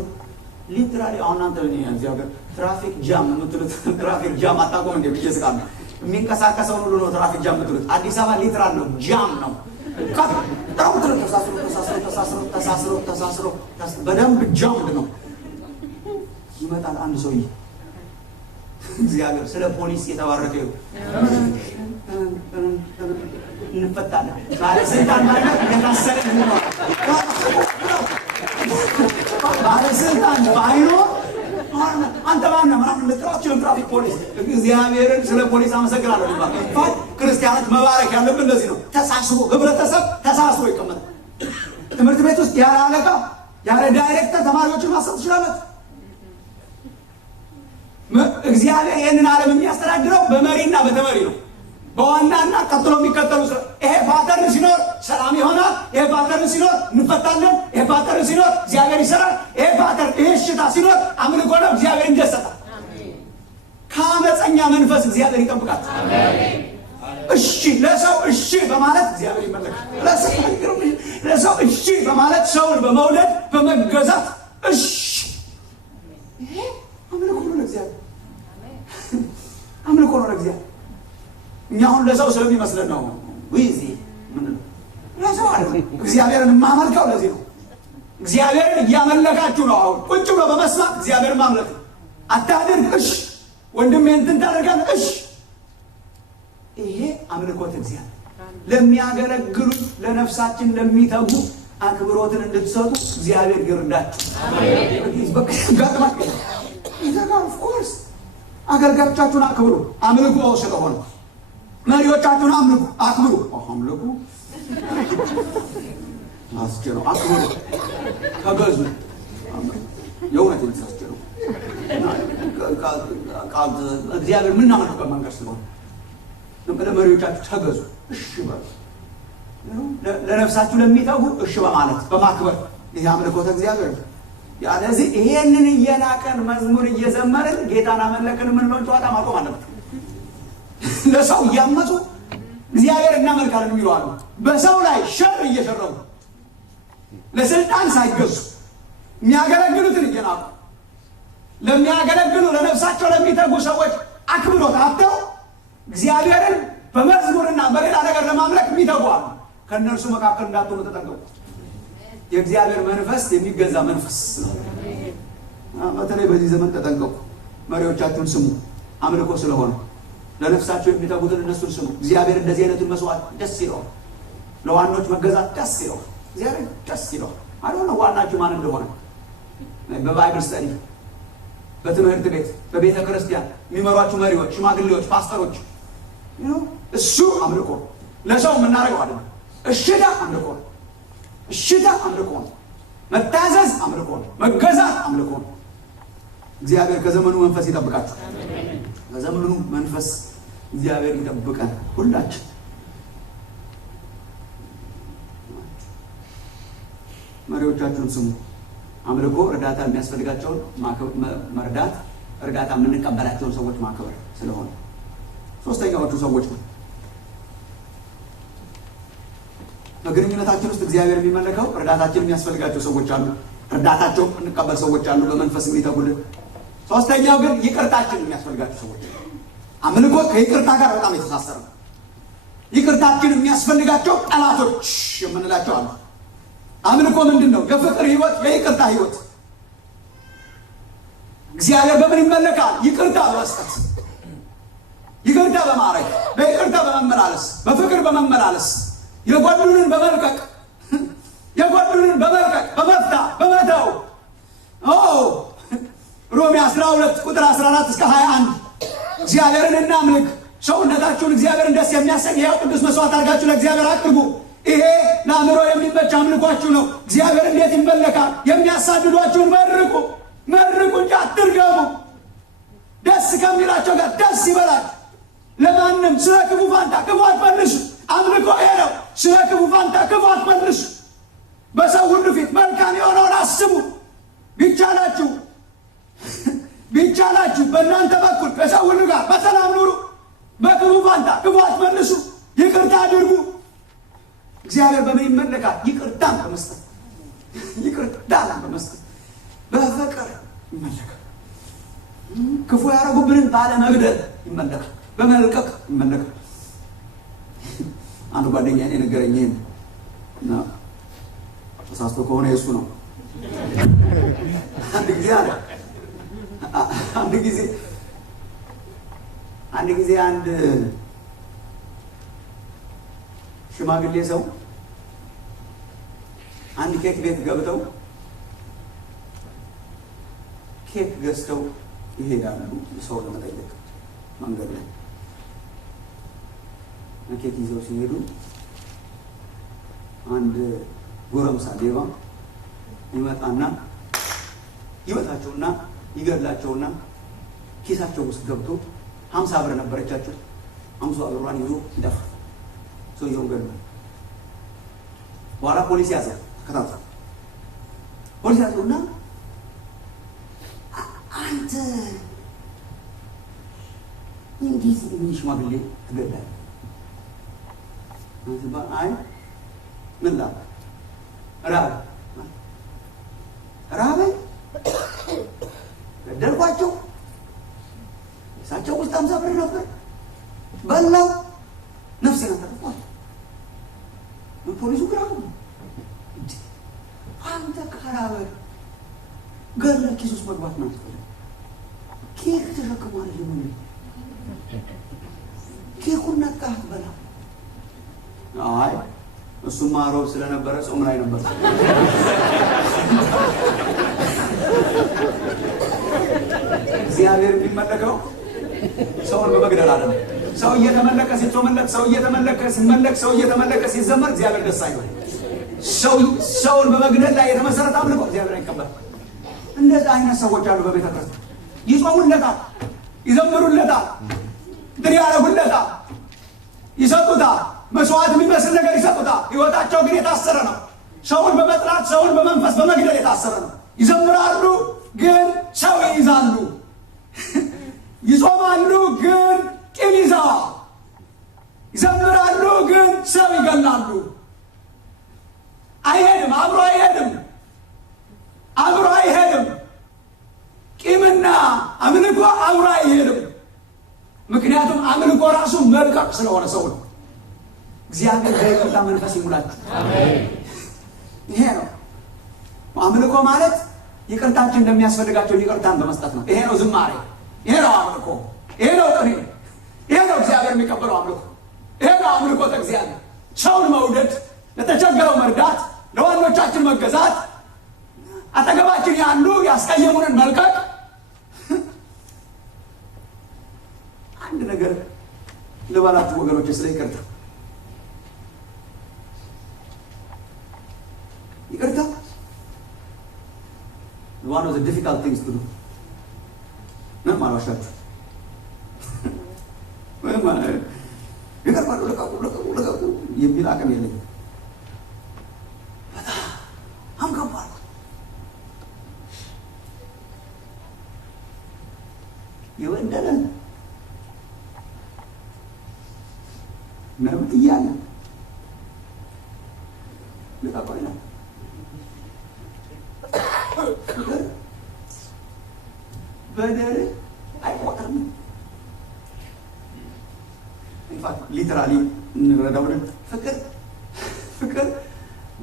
ሊትራሊ አሁን አንተ እዚህ ሀገር ትራፊክ ጃም የምትሉት ትራፊክ ጃም አታውቁም እንዴ? ብዬ ስቃል ነው የሚንቀሳቀሰው ሁሉ ነው ትራፊክ ጃም የምትሉት። አዲስ አበባ ሊትራል ነው፣ ጃም ነው። ተሳስሮ በደንብ ጃምድ ነው። ይመጣል አንድ ሰውዬ፣ እግዚአብሔር ስለ ፖሊስ የተባረከ ይሁን። እንፈታለን። ባለስልጣን ማለት የታሰረ ነው። ባለስልጣን ባይኖር አንተ ማነው ምናምን ልትራቸው ትራፊክ ፖሊስ እግዚአብሔርን ስለ ፖሊስ አመሰግናለሁ ይባላል። ክርስቲያኖች መባረክ ያለብን እንደዚህ ነው። ተሳስቦ ህብረተሰብ ተሳስቦ ይቀመጣል። ትምህርት ቤት ውስጥ ያለ አለቃ ያለ ዳይሬክተር ተማሪዎችን ማሰብ ትችላለች? እግዚአብሔር ይህንን ዓለም የሚያስተዳድረው በመሪና በተመሪ ነው። በዋናና ቀጥሎ የሚከተሉ ይሄ ፓተርን ሲኖር ሰላም ይሆናል። ይሄ ፓተርን ሲኖር እንፈታለን። ይሄ ፓተርን ሲኖር እግዚአብሔር ይሰራል። ይሄ ፓተርን ይሄ ሽታ ሲኖር አምልኮ ነው፣ እግዚአብሔር ይደሰታል። ከአመፀኛ መንፈስ እግዚአብሔር ይጠብቃል። እሺ ለሰው እሺ በማለት እግዚአብሔር ይመለካል። ለሰው እሺ በማለት ሰውን በመውደድ በመገዛት እሺ ይሄ አምልኮ ነው ለእግዚአብሔር። አምልኮ ነው ለእግዚአብሔር። እኛ አሁን ለሰው ስለሚመስለን ነው ወይዚ ምን ማለት ነው። እግዚአብሔርን የማመልከው ለዚህ ነው። እግዚአብሔርን እያመለካችሁ ነው። አሁን ቁጭ ብሎ በመስማት እግዚአብሔርን ማምለክ ነው። አታድርግ፣ እሺ። ወንድሜ እንትን ታደርጋለህ፣ እሺ። ይሄ አምልኮት እግዚአብሔር ለሚያገለግሉ ለነፍሳችን ለሚተጉ አክብሮትን እንድትሰጡ እግዚአብሔር ይርዳችሁ። ኦፍኮርስ አገልጋዮቻችሁን አክብሩ። አምልኮ ስለሆነ መሪዎቻችሁን አክብሩ። አምልኩ አስችለው አክብሩ፣ ተገዙ። የእውነት የተሳስችለው እግዚአብሔር የምናመልክበት መንገድ ስለሆነ ለመሪዎቻችሁ ተገዙ፣ እሺ በሉ። ለነፍሳችሁ ለሚተጉ እሺ በማለት በማክበር ይህ አምልኮተ እግዚአብሔር ነው። ያለዚህ ይሄንን እየናቀን መዝሙር እየዘመርን ጌታን አመለክን የምንለውን ጨዋታ ማቆም አለበት። ለሰው እያመፁ እግዚአብሔር እናመልካለን የሚለዋሉ በሰው ላይ ሸር እየሸረቡ ለስልጣን ሳይገዙ የሚያገለግሉትን እየናቁ ለሚያገለግሉ ለነፍሳቸው ለሚተጉ ሰዎች አክብሮት አጥተው እግዚአብሔርን በመዝሙርና በሌላ ነገር ለማምለክ የሚተጉ አሉ። ከእነርሱ መካከል እንዳትሆኑ ተጠንቀቁ። የእግዚአብሔር መንፈስ የሚገዛ መንፈስ ነው። በተለይ በዚህ ዘመን ተጠንቀቁ። መሪዎቻችሁን ስሙ። አምልኮ ስለሆነ ለነፍሳቸው የሚተጉትን እነሱን ስሙ። እግዚአብሔር እንደዚህ አይነቱን መስዋዕት ደስ ይለዋል። ለዋኖች መገዛት ደስ ይለዋል። እግዚአብሔር ደስ ይለዋል። አይደል ነው ዋናችሁ ማን እንደሆነ በባይብል ስተዲ፣ በትምህርት ቤት፣ በቤተ ክርስቲያን የሚመሯችሁ መሪዎች፣ ሽማግሌዎች፣ ፓስተሮች እሱ አምልኮ ለሰው የምናደርገው አይደለም። እሽታ አምልኮ ነው። እሽታ አምልኮ ነው። መታዘዝ አምልኮ ነው። መገዛት አምልኮ ነው። እግዚአብሔር ከዘመኑ መንፈስ ይጠብቃችሁ። ከዘመኑ መንፈስ እግዚአብሔር ይጠብቀን ሁላችን። መሪዎቻችሁን ስሙ። አምልኮ እርዳታ የሚያስፈልጋቸውን መርዳት፣ እርዳታ የምንቀበላቸውን ሰዎች ማክበር ስለሆነ ሶስተኛዎቹ ሰዎች ነው። በግንኙነታችን ውስጥ እግዚአብሔር የሚመለከው እርዳታችን የሚያስፈልጋቸው ሰዎች አሉ። እርዳታቸው እንቀበል ሰዎች አሉ፣ በመንፈስ የሚተጉልን። ሶስተኛው ግን ይቅርታችን የሚያስፈልጋቸው ሰዎች። አምልኮ ከይቅርታ ጋር በጣም የተሳሰረ ነው። ይቅርታችን የሚያስፈልጋቸው ጠላቶች የምንላቸው አሉ። አምልኮ ምንድን ነው? የፍቅር ህይወት፣ የይቅርታ ህይወት። እግዚአብሔር በምን ይመለካል? ይቅርታ በመስጠት፣ ይቅርታ በማድረግ፣ በይቅርታ በመመላለስ፣ በፍቅር በመመላለስ፣ የጎዱንን በመልቀቅ፣ የጎዱንን በመልቀቅ፣ በመፍታት፣ በመተው። ሮሜ 12 ቁጥር 14 እስከ 21 እግዚአብሔርን እናምልክ፣ ሰውነታችሁን እግዚአብሔርን ደስ የሚያሰኝ ሕያው ቅዱስ መስዋዕት አድርጋችሁ ለእግዚአብሔር አቅርቡ። ይሄ ለአእምሮ የሚመች አምልኳችሁ ነው። እግዚአብሔር እንዴት ይመለካል? የሚያሳድዷችሁን መርቁ፣ መርቁ እንጂ አትርገሙ። ደስ ከሚላቸው ጋር ደስ ይበላል። ለማንም ስለ ክፉ ፋንታ ክፉ አትመልሱ። አምልኮ ይሄ ነው። ስለ ክፉ ፋንታ ክፉ አትመልሱ። በሰው ሁሉ ፊት መልካም የሆነውን አስቡ። ቢቻላችሁ በእናንተ በኩል ከሰው ሁሉ ጋር በሰላም ኑሩ። በክፉ ፋንታ ክፉ አትመልሱ። ይቅርታ አድርጉ። እግዚአብሔር በምን ይመለካል? ይቅርታን በመስጠት፣ ይቅርታን በመስጠት፣ በፍቅር ይመለካል። ክፉ ያደረጉብንን ባለመግደል ይመለካል፣ በመልቀቅ ይመለካል። አንድ ጓደኛ እኔ ነገረኝ ይሄን እና ተሳስቶ ከሆነ የእሱ ነው። አንድ ጊዜ አንድ ሽማግሌ ሰው አንድ ኬክ ቤት ገብተው ኬክ ገዝተው ይሄዳሉ ሰው ለመጠየቅ መንገድ ላይ። ኬክ ይዘው ሲሄዱ አንድ ጎረምሳ ሌባ ይመጣና ይወጣቸውና ይገድላቸውና ኪሳቸው ውስጥ ገብቶ 50 ብር ነበረቻቸው። 50 ብሯን ይዞ ይደፋ ሰውየውን ገድሎ። በኋላ ፖሊስ ያዘ። ተከታተሉ። ፖሊስ ያዘውና አንተ እንዴት ሽማግሌ ትገድላለህ? አይ ምን ላ ራበኝ ገደልኳቸው። እሳቸው ውስጥ 50 ብር ነበር በላው። ነፍሴን አተረፍኳት። ፖሊሱ ግራ አንተ ካራበር ገለ ኪስ ውስጥ መግባት ነው ኬክ ተሸክሟል ይሁን ኬኩን ነካህ በላ አይ እሱማ ሮብ ስለነበረ ጾም ላይ ነበር እግዚአብሔር የሚመለከው ሰውን በመግደል አይደለም ሰው እየተመለከ ሲጾምለት ሰው እየተመለከ ሲመለክ ሰው እየተመለከ ሲዘመር እግዚአብሔር ደስ አይለው ሰውን በመግደል ላይ የተመሰረተ አምልኮ እግዚአብሔር አይቀበል እንደዛ አይነት ሰዎች አሉ በቤተ ክርስቲያን ይጾሙለታል ይዘምሩለታል ድል ያረጉለታል ይሰጡታል መስዋዕት የሚመስል ነገር ይሰጡታል ህይወታቸው ግን የታሰረ ነው ሰውን በመጥላት ሰውን በመንፈስ በመግደል የታሰረ ነው ይዘምራሉ ግን ሰው ይይዛሉ ይጾማሉ ግን ቂም ይዘዋል ይዘምራሉ ግን ሰው ይገላሉ አይሄድም አብሮ አይሄድም ቂምና አምልኮ አብሮ አይሄድም ምክንያቱም አምልኮ ራሱ መልቀቅ ስለሆነ ሰው ነው እግዚአብሔር በይቅርታ መንፈስ ይሙላችሁ አሜን ይሄ ነው አምልኮ ማለት ይቅርታችን እንደሚያስፈልጋቸው ይቅርታን በመስጠት ነው ይሄ ነው ዝማሬ ይሄ ነው አምልኮ ይሄ ነው ጥሪ ይሄ ነው እግዚአብሔር የሚቀበለው አምልኮ ይሄ ነው አምልኮ እግዚአብሔር ሰውን መውደድ ለተቸገረው መርዳት ለዋኖቻችን መገዛት አጠገባችን ያሉ ያስቀየሙንን መልቀቅ አንድ ነገር ልበላችሁ ወገኖች ስለ ይቅርታ one of the difficult things to do ምን ማለሻችሁ ይቀርባሉ ለቀቁ የሚል አቅም የለኝም በጣም ከባድ የወንደለን ነብይ እያለ ለቀቁ ይላል በደል አይቆጥርም ኢንፋክት ሊተራሊ እንረዳው ፍቅር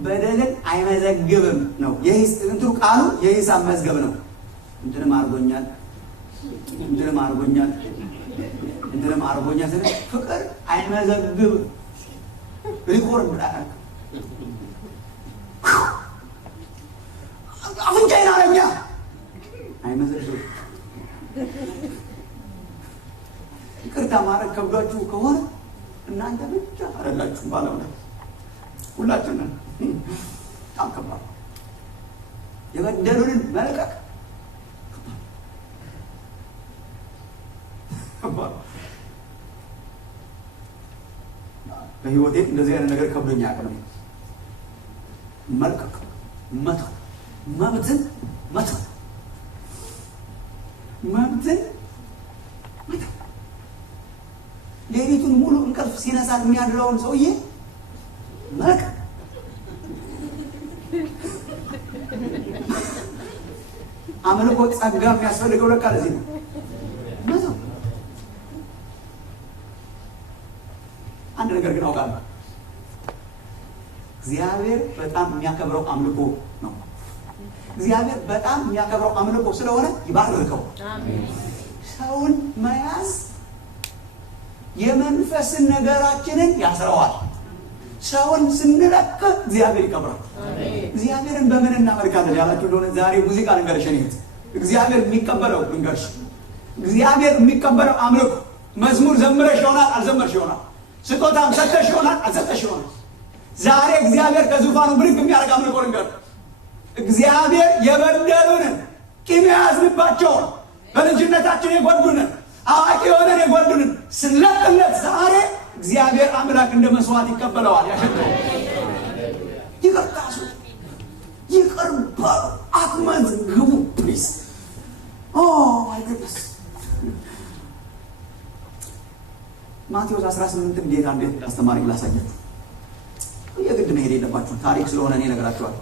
በደልን አይመዘግብም ነው እንትሩ ቃሉ የሂሳብ መዝገብ ነው እንትንም አርጎኛል ፍቅር አይመዘግብም ሪኮርድ ብላል አፍንጫዬን አለኛ አይመዘግብም ይቅርታ ማድረግ ከብዷችሁ ከሆነ እናንተ ብቻ አይደላችሁ ባለው ነው ሁላችንም በጣም ከባድ የበደሉንን መልቀቅ በህይወቴ እንደዚህ አይነት ነገር ከብዶኝ አያውቅም መልቀቅ መተው መብትን መተው ሌሊቱን ሙሉ እንቅልፍ ሲነሳት የሚያድረውን ሰውዬ መልቀቅ አምልኮ ጸጋ የሚያስፈልገው ለካ ለዚህ ነው መተው አንድ ነገር ግን አውቃለሁ እግዚአብሔር በጣም የሚያከብረው አምልኮ ነው እግዚአብሔር በጣም የሚያከብረው አምልኮ ስለሆነ ይባርከው አሜን ሰውን መያዝ የመንፈስን ነገራችንን ያስረዋል ሰውን ስንለቅ እግዚአብሔር ይከብራል አሜን እግዚአብሔርን በምን እናመልካለን ያላችሁ እንደሆነ ዛሬ ሙዚቃ ልንገርሽ እግዚአብሔር የሚቀበለው ልንገርሽ እግዚአብሔር የሚቀበለው አምልኮ መዝሙር ዘምረሽ ይሆናል አልዘመርሽ ይሆናል ስጦታም ሰጥተሽ ይሆናል አልሰጠሽ ይሆናል ዛሬ እግዚአብሔር ከዙፋኑ ብድግ የሚያደርግ አምልኮ ልንገር እግዚአብሔር የበደሉንን ቂም የያዝንባቸውን በልጅነታችን የጎዱንን አዋቂ የሆነን የጎዱንን ስለቅለት ዛሬ እግዚአብሔር አምላክ እንደ መስዋዕት ይቀበለዋል ያሸተው ይቅርታሱ ይቅርባ አክመዝ ግቡ ፕሊዝ ማይ ጉድነስ ማቴዎስ 18 ጌታ እንዴት አስተማሪ ላሳያችሁ የግድ መሄድ የለባችሁ ታሪክ ስለሆነ እኔ ነገራችኋለሁ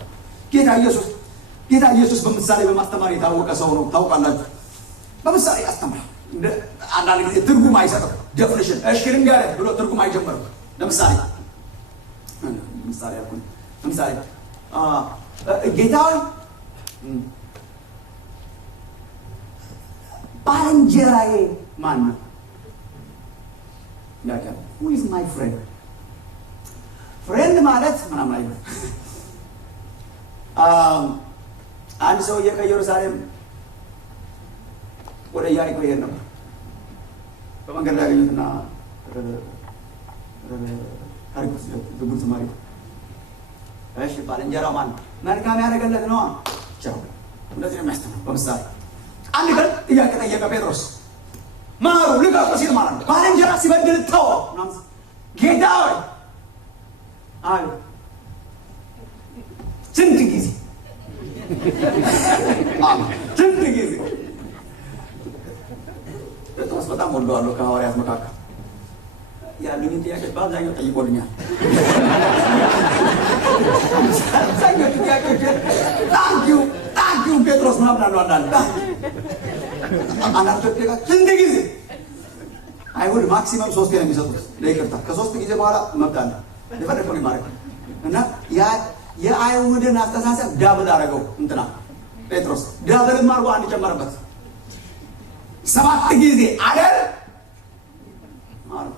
ጌታ ኢየሱስ በምሳሌ በማስተማር የታወቀ ሰው ነው ታውቃላችሁ በምሳሌ ያስተምራል አንዳንድ ጊዜ ትርጉም አይሰጥም ዴፊኒሽን እሺ ልንገርህ ብሎ ትርጉም አይጀምርም ለምሳሌ ምሳሌ ያልኩኝ ለምሳሌ ጌታዊ ባልንጀራዬ ማን ነው ያቀር who is my friend ፍሬንድ ማለት ምናምን አይደለም። አንድ ሰው ከኢየሩሳሌም ወደ ኢያሪኮ ይሄድ ነበር። በመንገድ ላይ ያገኙትና ታሪክ ዝጉት ማለት እሺ ባልንጀራው ማን መልካም ያደረገለት ነው ቻው እንደዚህ ነው የሚያስተምረው። በምሳሌ አንድ ቀን ጥያቄ ጠየቀ ጴጥሮስ ማሩ ልቀቁ ሲል ማለት ነው። ባልንጀራ ሲበድል ተው ጌታ ሆይ አለ ስንት ጊዜ ጴጥሮስ በጣም ወደዋለሁ ከሐዋርያት መካከል ያሉኝን ጥያቄዎች በአብዛኛው ጠይቆልኛል። አብዛኛው ጥያቄዎች ታንኪዩ ጴጥሮስ ምናምን አሉ። አንዳንድ ስንት ጊዜ አይሁድ ማክሲመም 3 ነው የሚሰጡት ለይቅርታ። ከ3 ጊዜ በኋላ መብት አለ የፈለገው ሊማረክ እና የአይሁድን አስተሳሰብ ዳብል አደረገው እንትና ጴጥሮስ ዳብልም አድርጎ አንድ ጨመረበት 7 ጊዜ አይደል ማለት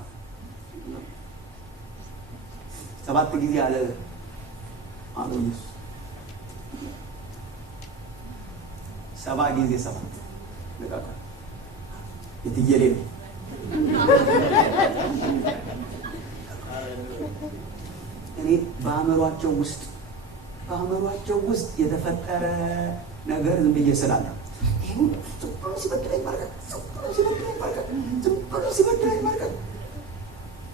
7 ጊዜ አለ ኢየሱስ 7 ጊዜ 7 ለቃ የትየሌ እኔ በአእምሯቸው ውስጥ የተፈጠረ ነገር ዝም ብዬ ስላለሁ ሲበድለኝ ማርቀት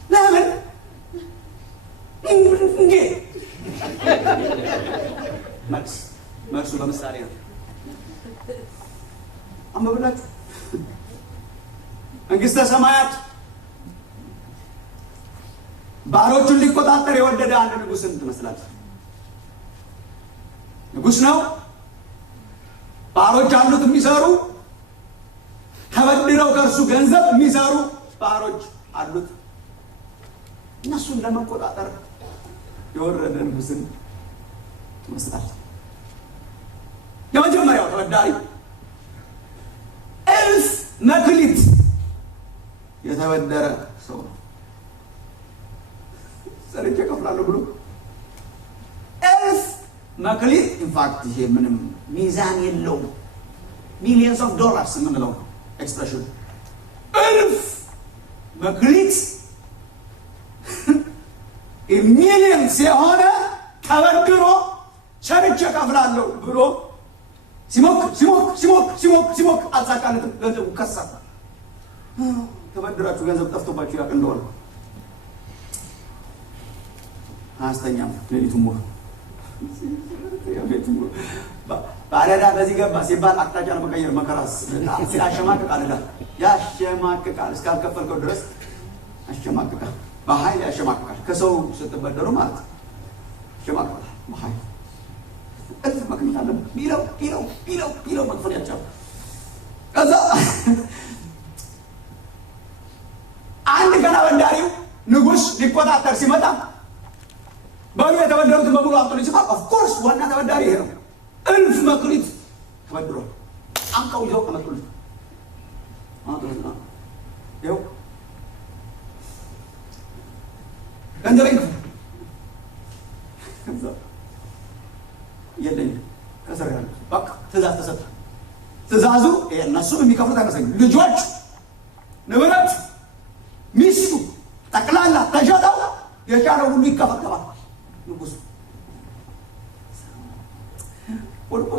ለምን እንዴ መልሱ በምሳሌ ነው። አንብብላችሁ መንግስተ ሰማያት ባሮቹን ሊቆጣጠር የወደደ አንድ ንጉስን ትመስላለች። ንጉስ ነው፣ ባሮች አሉት የሚሰሩ ተበድረው ከእርሱ ገንዘብ የሚሰሩ ባሮች አሉት። እነሱን ለመቆጣጠር የወረደ ንጉስን ትመስላለች። የመጀመሪያው ተበዳሪ እልፍ መክሊት የተበደረ ሰው ነው። ሰርቼ እከፍላለሁ ብሎ እልፍ መክሊት ኢንፋክት ይሄ ምንም ሚዛን የለውም። ሚሊየንስ ኦፍ ዶላርስ የምንለው ኤክስፕሬሽን እልፍ መክሊት ሚሊየንስ የሆነ ተበድሮ ሰርቼ እከፍላለሁ ብሎ ሲሞክ አልሳካለትም። ገንዘቡ ከሰረ። ተበድራችሁ ገንዘብ ጠፍቶባችሁ ያውቅ እንደሆነ አስተኛም ሌሊቱን ሙሉ ባለዳ በዚህ ገባ ሲባል አቅጣጫ ለመቀየር መከራስ ያሸማቅቃል። ያሸማቅቃል እስካልከፈልከው ድረስ ያሸማቅቃል። በኃይል ያሸማቅቃል። ከሰው ስትበደሩ ማለት ያሸማቅቃል በኃይል እልፍ መክሊት አለ ቢለው መክፈል ያቻው። ከዛ አንድ ገና በዳሪው ንጉስ ሊቆጣጠር ሲመጣ በሉ የተበደሩትን በሙሉ አጥቶ ሲባል ኦፍኮርስ ዋና ተበዳሪ ይሄ ነው። እልፍ መክሊት ተበድሮ አንቀው ይዘው ከመጡት ይኸው ገንዘቤን የለኝም ከስር ያለ በቃ ትእዛዝ ተሰጠ። ትእዛዙ እነሱ የሚከፍሉት አይመስለኝም። ልጆች፣ ንብረት፣ ሚስቱ ጠቅላላ ተሸጠው የቻለው ሁሉ ይከፈከፋል። ንጉሱ ወድቆ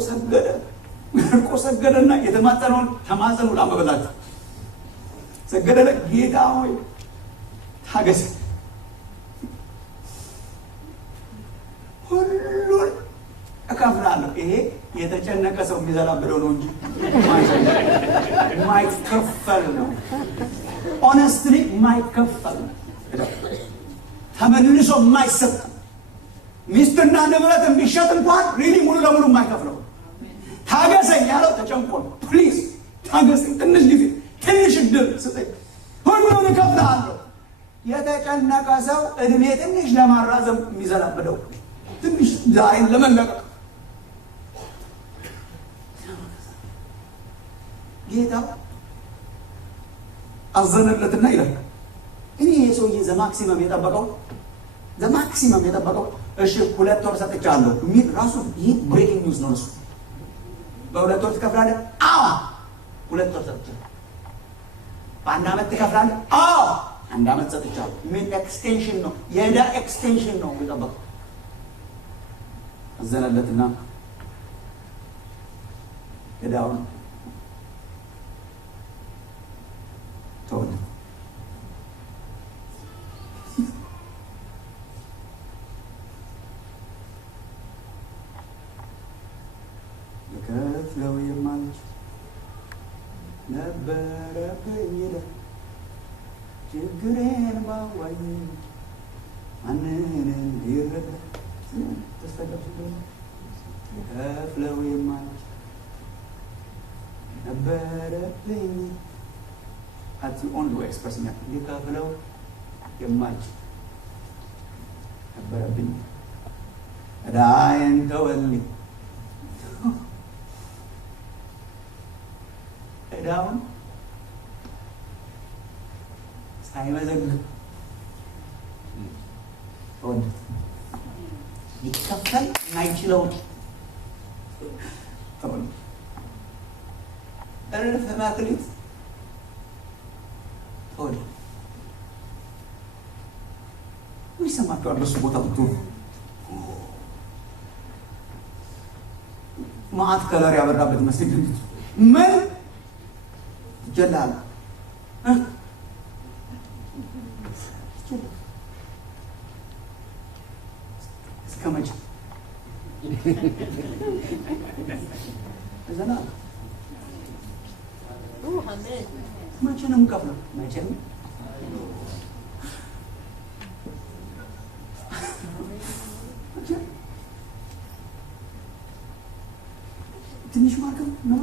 ሰገደና የተማጸነውን ተማጸኑ ላመበላችሁ ሰገደለ። ጌታ ሆይ ታገስ፣ ሁሉን እከፍላለሁ። ይሄ የተጨነቀ ሰው የሚዘላብለው ነው እንጂ ማይከፈል ነው። ኦነስትሊ ማይከፈል ነው። ተመልሶ የማይሰጥ ሚስትና ንብረት የሚሸጥ እንኳን ሪሊ ሙሉ ለሙሉ የማይከፍለው ታገሰኝ ያለው ተጨንቆ ነው። ፕሊዝ ታገሰኝ፣ ትንሽ ጊዜ፣ ትንሽ እድል ስጠኝ፣ ሁሉን እከፍልሃለሁ የተጨነቀ ሰው እድሜ ትንሽ ለማራዘም የሚዘላብደው ትንሽ ዛሬን ለመለቀቅ ጌታ አዘነለትና ይላል። እኔ የሰውዬ ዘማክሲመም የጠበቀው እሺ 2 ወር ሰጥቻለሁ የሚል ራሱ ይህ ብሬኪንግ ኒውስ ነው። እሱ በ2 ወር ትከፍላለህ? አዎ 2 ወር ሰጥቻለሁ። በ1 ዓመት ትከፍላለህ? አዎ 1 ዓመት ሰጥቻለሁ። ምን ኤክስቴንሽን ነው? የዕዳ ኤክስቴንሽን ነው የጠበቀው። አዘነለትና ዕዳውን ተወለ። ልከፍለው የማልችል ነበረብኝ ይላል። ችግሬን ባዋይ ማንንም ሊረዳ ልከፍለው የማልችል ነበረብኝ That's the only way expressing that. ልከፍለው የማልችል ነበረብኝ ዕዳዬን ተወልኝ። ዕዳውን ሳይመዘግብ ተወልኝ። ሊከፈል የማይችለውን ተወልኝ። እልፍ መክሊት ተወልኝ። ምን ይሰማችኋል? በሱ ቦታ ብትሆኑ ማዕት ከለር ያበራበት መስጊድ ምን ይጀላል? እስከ መቼ እዘና መቼ ነው የምከፍለው? መቼ ነው ትንሽ ማርገም ነው።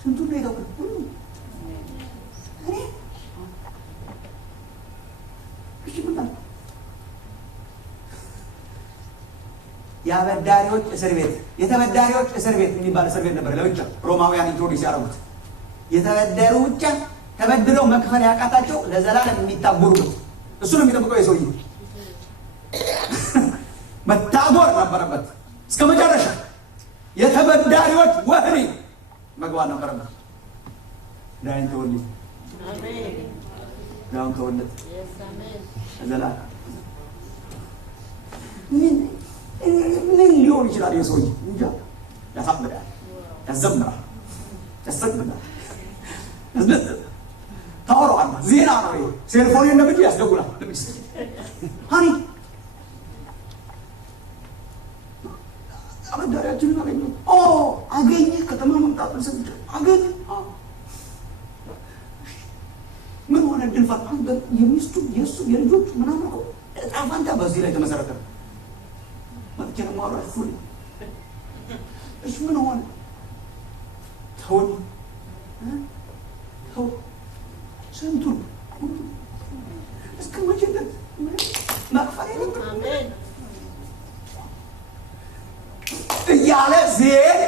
ስንቱን ነው የታውቁት? ሁሉ እኔ እሺ ምን አለ? የአበዳሪዎች እስር ቤት፣ የተበዳሪዎች እስር ቤት የሚባል እስር ቤት ነበር ለብቻ ሮማውያን ኢንትሮዲውስ ያደረጉት። የተበደሩ ብቻ ተበድለው መክፈል ያቃታቸው ለዘላለም የሚታጎሩበት እሱ ነው የሚጠብቀው። የሰውዬ መታጎር ነበረበት እስከ መጨረሻ። የተበዳሪዎች ወህኒ መግባት ነበረበት። ዳይን ተወልድ ዳውን ተወልድ ዘላለም ምን ሊሆን ይችላል? የሰውዬ እንጃ። ያሳብዳል፣ ያዘምራል፣ ያሰግዳል፣ ታወራዋለህ። ዜና ነው ይሄ። ሴልፎን እንደምጅ ያስደውላል። ለምስ ሃኒ አበዳሪያችንን አገኘ። አገኘ ከተማ መምጣት ሰምቼ አገኘ። ምን ሆነ? ድል ፈጣን የሚስቱ የእሱ የልጆቹ ምናምን እኮ ዕጣ ፈንታ በዚህ ላይ ተመሰረተ። መጥቼ ነው የማወራሽ ፉል። እሺ ምን ሆነ? ተወኝ ተው ስንቱን እስከ መቼ መክፈል የለብንም እያለ ዜር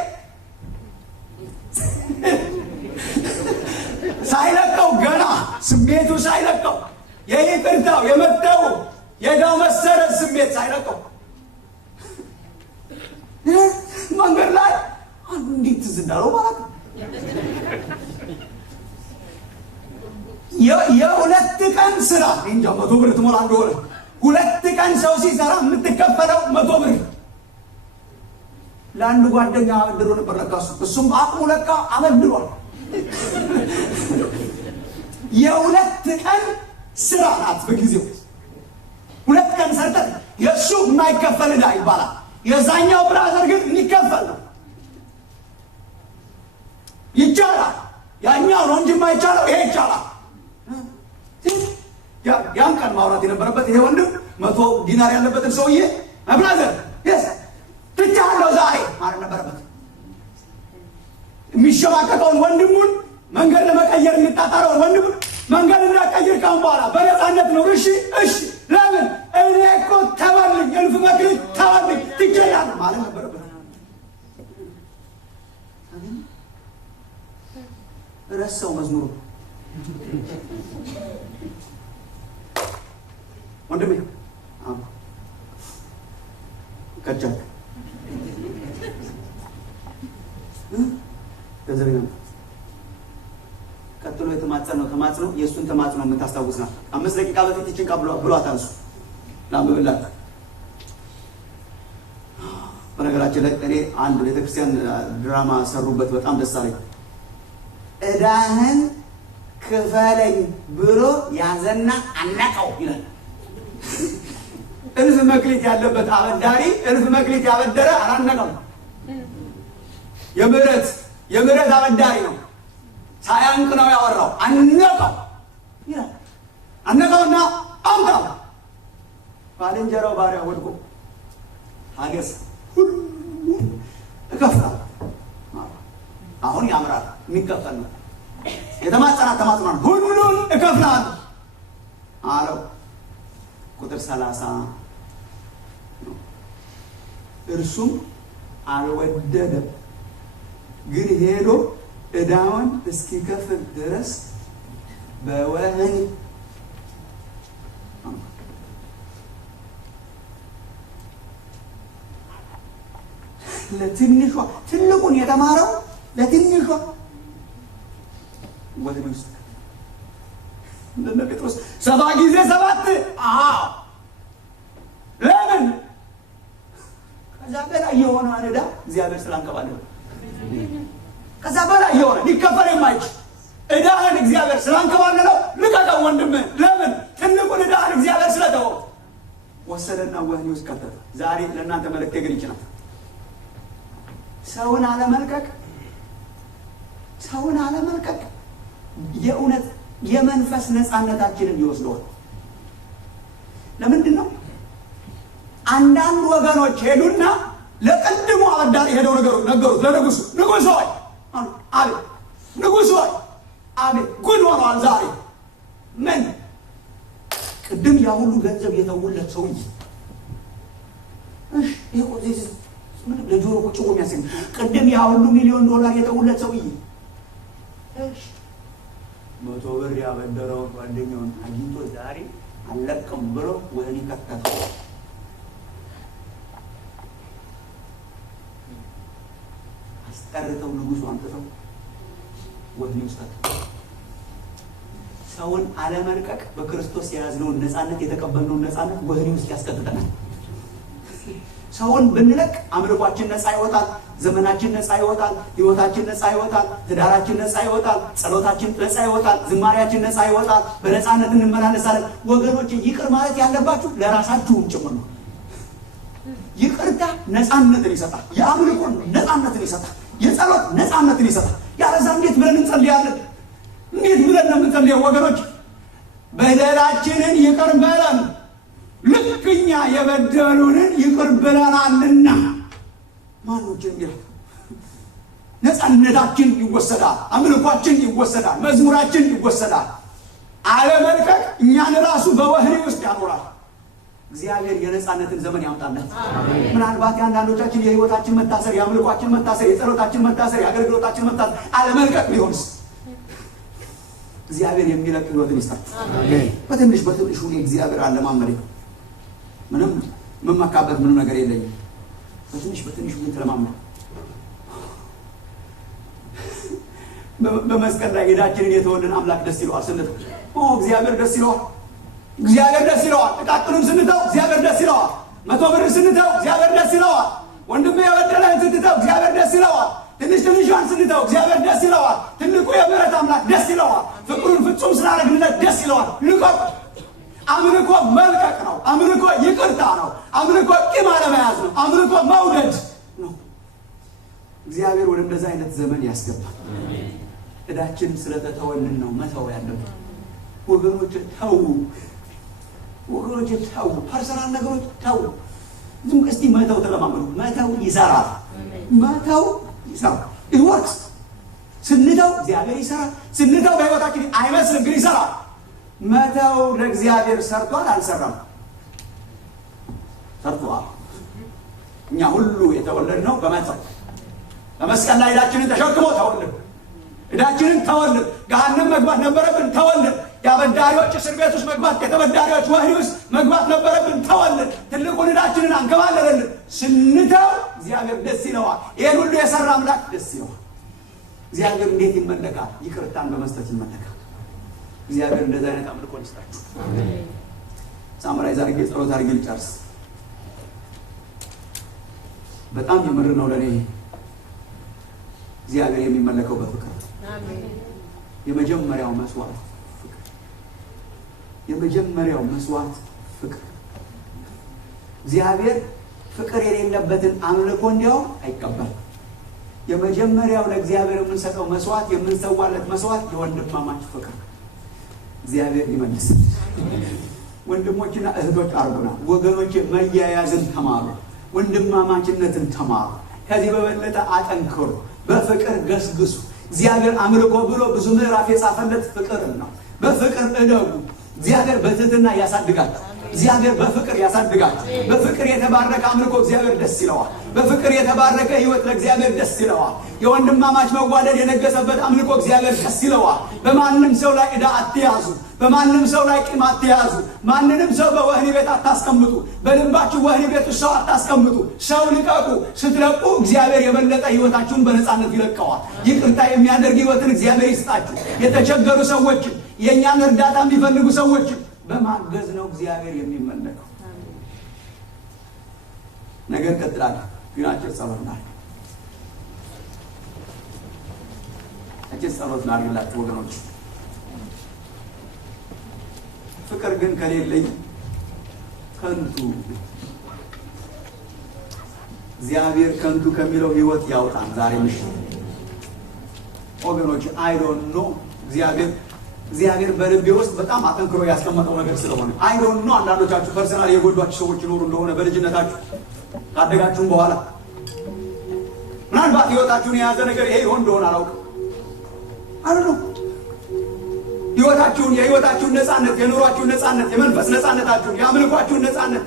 ሳይለቀው ገና ስሜቱ ሳይለቀው የይቅርታው የመተው የዕዳው መሰረት ስሜት ሳይለቀው መንገድ ላይ አንዱ እንዴት ትዝ እንዳለው ማለት ነው። የሁለት ቀን ስራ እንጃ 100 ብር ትሞላ እንደሆነ 2 ቀን ሰው ሲሰራ የምትከፈለው 100 ብር ለአንድ ጓደኛ አበድሮ ነበር ለካሱ። እሱም አቅሙ ለካ አበድሯል። የ2 ቀን ስራ ናት በጊዜው። 2 ቀን ሰርተህ የእሱ የማይከፈል ዕዳ ይባላል። የዛኛው ብራዘር ግን የሚከፈል ነው። ይቻላል። ያኛው ነው እንጂ የማይቻለው ይሄ ይቻላል። ያን ቀን ማውራት የነበረበት ይሄ ወንድም 100 ዲናር ያለበትን ሰውዬ ብራዘር ትቻለሁ ዛሬ ማለት ነበረበት። የሚሸማቀቀውን ወንድሙን መንገድ ለመቀየር የሚጣጣረውን ወንድሙን መንገድ እንዳትቀይር ካሁን በኋላ በነፃነት ነው። እሺ ለምን እኔ እኮ ተባልኝ እልፍ መክሊት ተባልኝ ትገኛለህ ማለት ነበረበት። ረሳው መዝሙሩ። ወንድሜ ከቻልክ ገንዘብ ነው። ቀጥሎ የተማጸነው ተማጽኖ የእሱን ተማጽኖ የምታስታውስ ናት። 5 ደቂቃ በፊት ይችን ቃል ብሏታል። እሱ ላምብላት። በነገራችን ላይ እኔ አንድ ቤተክርስቲያን ድራማ ሰሩበት፣ በጣም ደስ አለኝ። እዳህን ክፈለኝ ብሎ ያዘና አነቀው ይላል። እልፍ መክሊት ያለበት አበዳሪ እልፍ መክሊት ያበደረ አላነቀው። የምህረት አበዳሪ ነው። ሳያንቅ ነው ያወራው። አነቀው ይላል። አነቀውና አምጣው። ባልንጀራው ባሪያ ወድቆ አገስ ሁሉ እከፍላለሁ። አሁን ያምራል። የሚከፈል ነው። የተማጸናት ተማጽኗል። ሁሉን እከፍላለሁ አለው። ቁጥር 30 ነው። እርሱም አልወደደም፣ ግን ሄዶ ዕዳውን እስኪከፍል ድረስ በወህኒ ለትንሿ ትልቁን የተማረው ለትንሿ ወህኒ ውስጥ እንደነ ጴጥሮስ 7 ጊዜ 7 ለምን ከዛ በላይ የሆነ ዕዳ እግዚአብሔር ስላንከባለለ ከዛ በላይ የሆነ ሊከፈል የማይችል ዕዳህን እግዚአብሔር ስላንከባለለው ልቀቀው ወንድምህ። ለምን ትልቁን ዕዳህን እግዚአብሔር ስለተወው ወሰደና ወህኒ ውስጥ ከተተ። ዛሬ ለእናንተ መልእክቴ ግን ይችላል። ሰውን አለመልቀቅ የእውነት የመንፈስ ነፃነታችንን ይወስደዋል። ለምንድን ነው? አንዳንድ ወገኖች ሄዱና ለቅድሙ አበዳሪ ሄደው ነገሩት ለንጉሱ። ንጉሥ ሆይ አቤት፣ ንጉሥ ሆይ አቤት፣ ጉድ ሆኗል ዛሬ። ምን? ቅድም ያ ሁሉ ገንዘብ የተውለት ሰውዬ ምን ለጆሮ ቁጭ የሚያሰኝ ቅድም ያ ሁሉ $1,000,000 የተውለት ሰውዬ 100 ብር ያበደረውን ጓደኛውን አግኝቶ ዛሬ አለቅም ብሎ ወህኒ ከተተው። አስጠርተው ንጉሱ አንተተው ወህኒ ውስጥ ከተተው። ሰውን አለመልቀቅ በክርስቶስ የያዝነውን ነፃነት የተቀበልነውን ነፃነት ወህኒ ውስጥ ያስቀጥተናል። ሰውን ብንለቅ አምልኳችን ነፃ ይወጣል፣ ዘመናችን ነፃ ይወጣል፣ ህይወታችን ነፃ ይወጣል፣ ትዳራችን ነፃ ይወጣል፣ ጸሎታችን ነፃ ይወጣል፣ ዝማሪያችን ነፃ ይወጣል፣ በነፃነት እንመላለሳለን። ወገኖች ይቅር ማለት ያለባችሁ ለራሳችሁም ጭምር ነው። ይቅርታ ነፃነትን ይሰጣል። የአምልኮ ነፃነትን ይሰጣል። የጸሎት ነፃነትን ይሰጣል። ያለዛ እንዴት ብለን እንጸልያለን? እንዴት ብለን ነው የምንጸልየው? ወገኖች በደላችንን ይቅር በለን ልክ እኛ የበደሉንን ይቅር ብለናልና ማኖችን ይላል። ነፃነታችን ይወሰዳል፣ አምልኳችን ይወሰዳል፣ መዝሙራችን ይወሰዳል። አለመልቀቅ እኛን ራሱ በወህኒ ውስጥ ያኖራል። እግዚአብሔር የነፃነትን ዘመን ያምጣልን። ምናልባት የአንዳንዶቻችን የህይወታችን መታሰር፣ የአምልኳችን መታሰር፣ የጸሎታችን መታሰር፣ የአገልግሎታችን መታሰር አለመልቀቅ ቢሆንስ? እግዚአብሔር የሚለቅ ህይወትን ይስጣል። በትንሹ እግዚአብሔር አለማመለኝ ምንም መመካበት ምንም ነገር የለኝም። በትንሹ ግን ተለማመድ። በመስቀል ላይ ዕዳችንን የተወልን አምላክ ደስ ይለዋል ስንተው። እግዚአብሔር ደስ ይለዋል። እግዚአብሔር ደስ ይለዋል። ጥቃቅኑን ስንተው እግዚአብሔር ደስ ይለዋል። 100 ብር ስንተው እግዚአብሔር ደስ ይለዋል። ወንድሜ የበደለህን ስትተው እግዚአብሔር ደስ ይለዋል። ትንሿን ስንተው እግዚአብሔር ደስ ይለዋል። ትልቁ የምህረት አምላክ ደስ ይለዋል። ፍቅሩን ፍጹም ስላደረግንለት ደስ ይለዋል። ልቀቁ። አምልኮ መልቀቅ ነው። አምልኮ ይቅርታ ነው። አምልኮ ቂም አለመያዝ ነው። አምልኮ መውደድ ነው። እግዚአብሔር ወደ እንደዛ አይነት ዘመን ያስገባል። ዕዳችን ስለተተወልን ነው መተው ያለብን። ወገኖች ተው፣ ፐርሰናል ነገሮች ተው። ዝም እስቲ መተው ተለማመዱ። መተው ይሰራል። ይወርክስ። ስንተው እግዚአብሔር ይሰራል። ስንተው በሕይወታችን አይመስልም ግን ይሰራል። መተው ለእግዚአብሔር ሰርቷል አልሰራም? ሰርቷል። እኛ ሁሉ የተወለድነው በመተው በመስቀል ላይ ዕዳችንን ተሸክሞ ተወለድ። ዕዳችንን ተወለድ። ገሃነም መግባት ነበረብን፣ ተወለድ። የአበዳሪዎች እስር ቤት ውስጥ መግባት፣ የተበዳሪዎች ወህኒ ውስጥ መግባት ነበረብን፣ ተወለድ። ትልቁን ዕዳችንን አንከባለለልን። ስንተው እግዚአብሔር ደስ ይለዋል። ይህን ሁሉ የሰራ አምላክ ደስ ይለዋል። እግዚአብሔር እንዴት ይመለካል? ይቅርታን በመስጠት ይመለካል። እግዚአብሔር እንደዚህ አይነት አምልኮ ይስጣችሁ። ሳምራይዝ አድርጌ ጸሎት አድርጌ ልጨርስ። በጣም የምር ነው ለኔ እግዚአብሔር የሚመለከው በፍቅር። የመጀመሪያው መስዋዕት ፍቅር። የመጀመሪያው መስዋዕት ፍቅር። እግዚአብሔር ፍቅር የሌለበትን አምልኮ እንዲያው አይቀበልም። የመጀመሪያው ለእግዚአብሔር የምንሰጠው መስዋዕት፣ የምንሰዋለት መስዋዕት የወንድማማች ፍቅር። እግዚአብሔር ይመልስ። ወንድሞችና እህቶች አርጉና ወገኖች መያያዝን ተማሩ፣ ወንድማማችነትን ተማሩ። ከዚህ በበለጠ አጠንክሩ፣ በፍቅር ገስግሱ። እግዚአብሔር አምልኮ ብሎ ብዙ ምዕራፍ የጻፈለት ፍቅር ነው። በፍቅር እደጉ። እግዚአብሔር በትህትና ያሳድጋችሁ። እግዚአብሔር በፍቅር ያሳድጋችሁ። በፍቅር የተባረከ አምልኮ እግዚአብሔር ደስ ይለዋል። በፍቅር የተባረከ ሕይወት ለእግዚአብሔር ደስ ይለዋል። የወንድማማች መጓደል የነገሰበት አምልኮ እግዚአብሔር ደስ ይለዋል። በማንም ሰው ላይ ዕዳ አትያዙ። በማንም ሰው ላይ ቂም አትያዙ። ማንንም ሰው በወህኒ ቤት አታስቀምጡ። በልባችሁ ወህኒ ቤት ሰው አታስቀምጡ። ሰው ልቀቁ። ስትለቁ እግዚአብሔር የበለጠ ሕይወታችሁን በነፃነት ይለቀዋል። ይቅርታ የሚያደርግ ሕይወትን እግዚአብሔር ይስጣችሁ። የተቸገሩ ሰዎችን፣ የእኛን እርዳታ የሚፈልጉ ሰዎችን በማገዝ ነው እግዚአብሔር የሚመለከው። ነገር ቀጥላለሁ ግን አጭር ጸሎት ናት። አጭር ጸሎት ናርላችሁ ወገኖች። ፍቅር ግን ከሌለኝ ከንቱ። እግዚአብሔር ከንቱ ከሚለው ሕይወት ያውጣን ዛሬ ምሽት ወገኖች። አይ ዶንት ኖ እግዚአብሔር በልቤ ውስጥ በጣም አጠንክሮ ያስቀመጠው ነገር ስለሆነ አይ ዶንት ኖ። አንዳንዶቻችሁ ፐርሰናል የጎዷችሁ ሰዎች ይኖሩ እንደሆነ በልጅነታችሁ ካደጋችሁም በኋላ ምናልባት ሕይወታችሁን የያዘ ነገር ይሄ ይሆን እንደሆነ አላውቅም። አይደለም የሕይወታችሁን ነፃነት፣ የኑሯችሁን ነፃነት፣ የመንፈስ ነፃነታችሁን፣ የአምልኳችሁን ነፃነት፣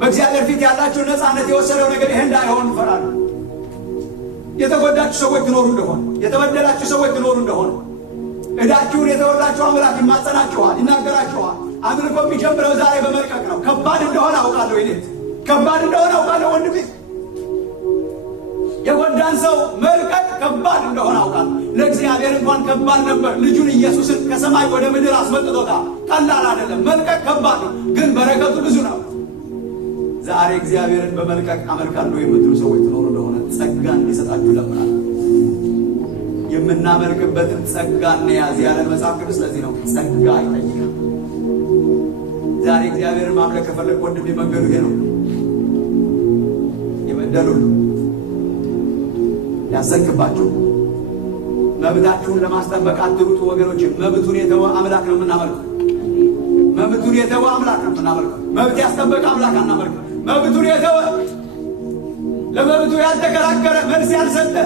በእግዚአብሔር ፊት ያላችሁን ነፃነት የወሰደው ነገር ይሄ እንዳይሆን እንፈራለን። የተጎዳችሁ ሰዎች ትኖሩ እንደሆነ፣ የተበደላችሁ ሰዎች ትኖሩ እንደሆነ ዕዳችሁን የተወላችሁ አምላክ ይማጸናችኋል፣ ይናገራችኋል። አምልኮ የሚጀምረው ዛሬ በመልቀቅ ነው። ከባድ እንደሆነ አውቃለሁ። ይኔት ከባድ እንደሆነ አውቃለሁ። ወንድሜ የጎዳን ሰው መልቀቅ ከባድ እንደሆነ አውቃለሁ። ለእግዚአብሔር እንኳን ከባድ ነበር። ልጁን ኢየሱስን ከሰማይ ወደ ምድር አስመጥቶታል። ቀላል አይደለም። መልቀቅ ከባድ ነው፣ ግን በረከቱ ብዙ ነው። ዛሬ እግዚአብሔርን በመልቀቅ አመልካለሁ የምትሉ ሰዎች ትኖሩ እንደሆነ ጸጋ እንዲሰጣችሁ ለምናል። የምናመልክበትን ጸጋ እንያዝ ያለን መጽሐፍ ቅዱስ ለዚህ ነው። ጸጋ ይጠይቃል። ዛሬ እግዚአብሔርን ማምለክ ከፈለግ ወንድም መንገዱ ይሄ ነው። የበደሉን ያሰንክባችሁ መብታችሁን ለማስጠበቅ አትሩጡ ወገኖች። መብቱን የተወ አምላክ ነው የምናመልከው። መብቱን የተወ አምላክ ነው የምናመልከው። መብት ያስጠበቀ አምላክ አናመልከው። መብቱን የተወ ለመብቱ ያልተከራከረ መልስ ያልሰጠ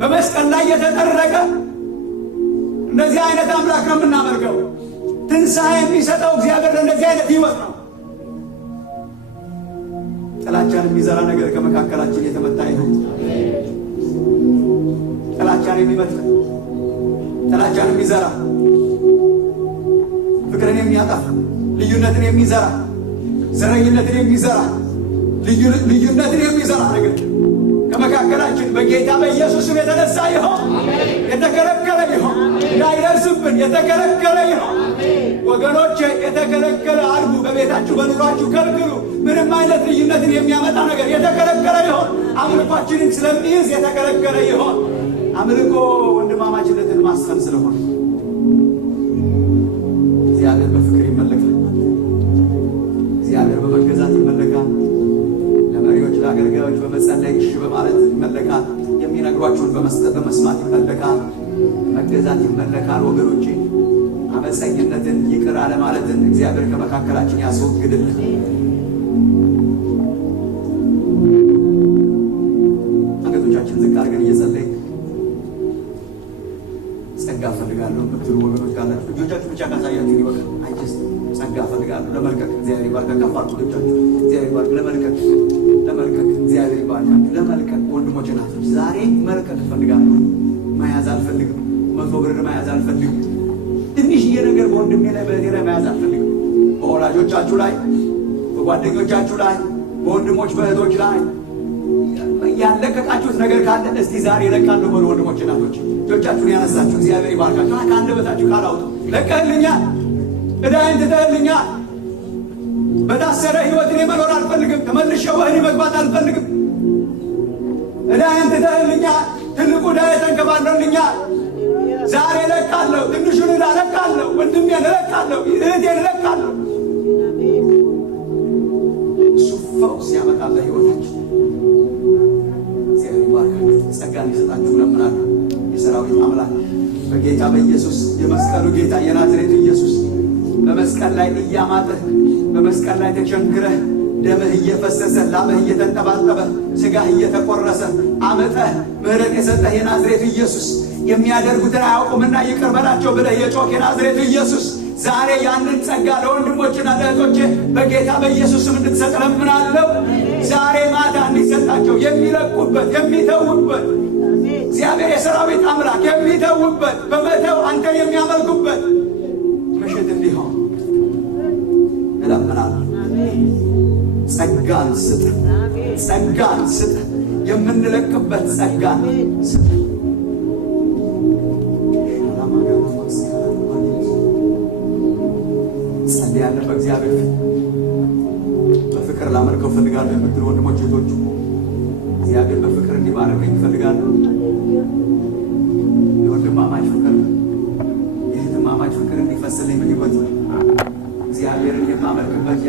በመስቀል ላይ የተጠረቀ እንደዚህ አይነት አምላክ ነው የምናመልከው። ትንሣኤ የሚሰጠው እግዚአብሔር ለእንደዚህ አይነት ሕይወት ነው። ጥላቻን የሚዘራ ነገር ከመካከላችን የተመታ ይሁን። ጥላቻን የሚመታ፣ ጥላቻን የሚዘራ፣ ፍቅርን የሚያጠፋ፣ ልዩነትን የሚዘራ፣ ዘረኝነትን የሚዘራ፣ ልዩነትን የሚዘራ ነገር ከመካከላችን በጌታ በኢየሱስ ስም የተነሳ ይሆን። የተከለከለ ይሆን፣ እንዳይደርስብን የተከለከለ ይሆን። ወገኖቼ የተከለከለ አድርጉ። በቤታችሁ በኑሯችሁ ከልክሉ። ምንም አይነት ልዩነትን የሚያመጣ ነገር የተከለከለ ይሆን። አምልኳችንን ስለሚይዝ የተከለከለ ይሆን። አምልኮ ወንድማማችነትን ማስፈን ስለሆነ እግዚአብሔር በፍቅር ይመለካል። እግዚአብሔር በመገዛት ይመለካል። ለመሪዎች ለአገልጋዮች በመጸለይ እሺ በማለት ይመለካል። የሚነግሯቸውን በመስማት ይመለካል። በመገዛት ይመለካል። ወገኖቼ አመፀኝነትን፣ ይቅር አለማለትን እግዚአብሔር ከመካከላችን ያስወግድልን። አንገቶቻችን ዝቅ አድርገን እየጸለይን ጸጋ ፈልጋለሁ የምትሉ ወገኖች ካላችሁ ልጆቻችሁ ብቻ ካሳያችሁ ይበቃል። አይጀስት ጸጋ ፈልጋለሁ ለመልቀቅ እግዚአብሔር ይባርክ። ከፋር ልጆቻችሁ እግዚአብሔር ይባርክ። ለመልቀቅ እግዚአብሔር ይባርክ። ለመልቀቅ ወንድሞቼ ናቸው። ዛሬ መልቀቅ ፈልጋለሁ። መያዝ አልፈልግም። 100 ብር መያዝ አልፈልግም። ትንሽዬ ነገር በወንድሜ ላይ በእኔ ላይ መያዝ አልፈልግም። በወላጆቻችሁ ላይ፣ በጓደኞቻችሁ ላይ፣ በወንድሞች በእህቶች ላይ ያለቀቃችሁት ነገር ካለ እስቲ ዛሬ ለቃለሁ በሉ። ወንድሞች እናቶች ልጆቻችሁን ያነሳችሁ እግዚአብሔር ይባርካችሁ። ከአንደበታችሁ ካላውጡ ለቀህልኛል፣ ዕዳዬን ትተህልኛል፣ በታሰረ ሕይወት እኔ መኖር አልፈልግም፣ ተመልሼ ወህኒ መግባት አልፈልግም። ዕዳዬን ትተህልኛል፣ ትልቁ ዕዳዬ ተንከባሎልኛል። ዛሬ ለቃለሁ፣ ትንሹን ዕዳ ለቃለሁ፣ ወንድሜን ለቃለሁ፣ እህቴን ለቃለሁ። እሱ ፈውስ ያመጣል ለሕይወታችን። እግዚአብሔር ይባርካችሁ፣ ጸጋን ይሰጣችሁ እለምናለሁ። የሰራዊት አምላክ በጌታ በኢየሱስ የመስቀሉ ጌታ የናዝሬቱ ኢየሱስ በመስቀል ላይ እያማጠህ በመስቀል ላይ ተቸንክረህ ደምህ እየፈሰሰ ላምህ እየተንጠባጠበ ስጋህ እየተቆረሰ አመጠህ ምሕረት የሰጠህ የናዝሬቱ ኢየሱስ የሚያደርጉትን አያውቁምና ይቅር በላቸው ብለህ የጮክ የናዝሬቱ ኢየሱስ ዛሬ ያንን ጸጋ ለወንድሞችና ለእህቶቼ በጌታ በኢየሱስም እንድትሰጥ እለምናለሁ። ዛሬ ማታ እንዲሰጣቸው የሚለቁበት የሚተውበት እግዚአብሔር የሰራዊት አምላክ የሚተውበት በመተው አንተን የሚያመልኩበት ምሽት እንዲሆን እለምናለሁ። ጸጋን ስጥ፣ ጸጋን ስጥ፣ የምንለቅበት ጸጋን ስጥ። ጸልያለሁ በእግዚአብሔር ፊት በፍቅር ላመልከው ፈልጋለሁ የምትሉ ወንድሞች እህቶች እግዚአብሔር በፍቅር እንዲባረከኝ ፈልጋለሁ። የወንድማማች ፍቅር የእህትማማች ፍቅር እንዲፈስልኝ በሕይወት እግዚአብሔርን የማመልክበት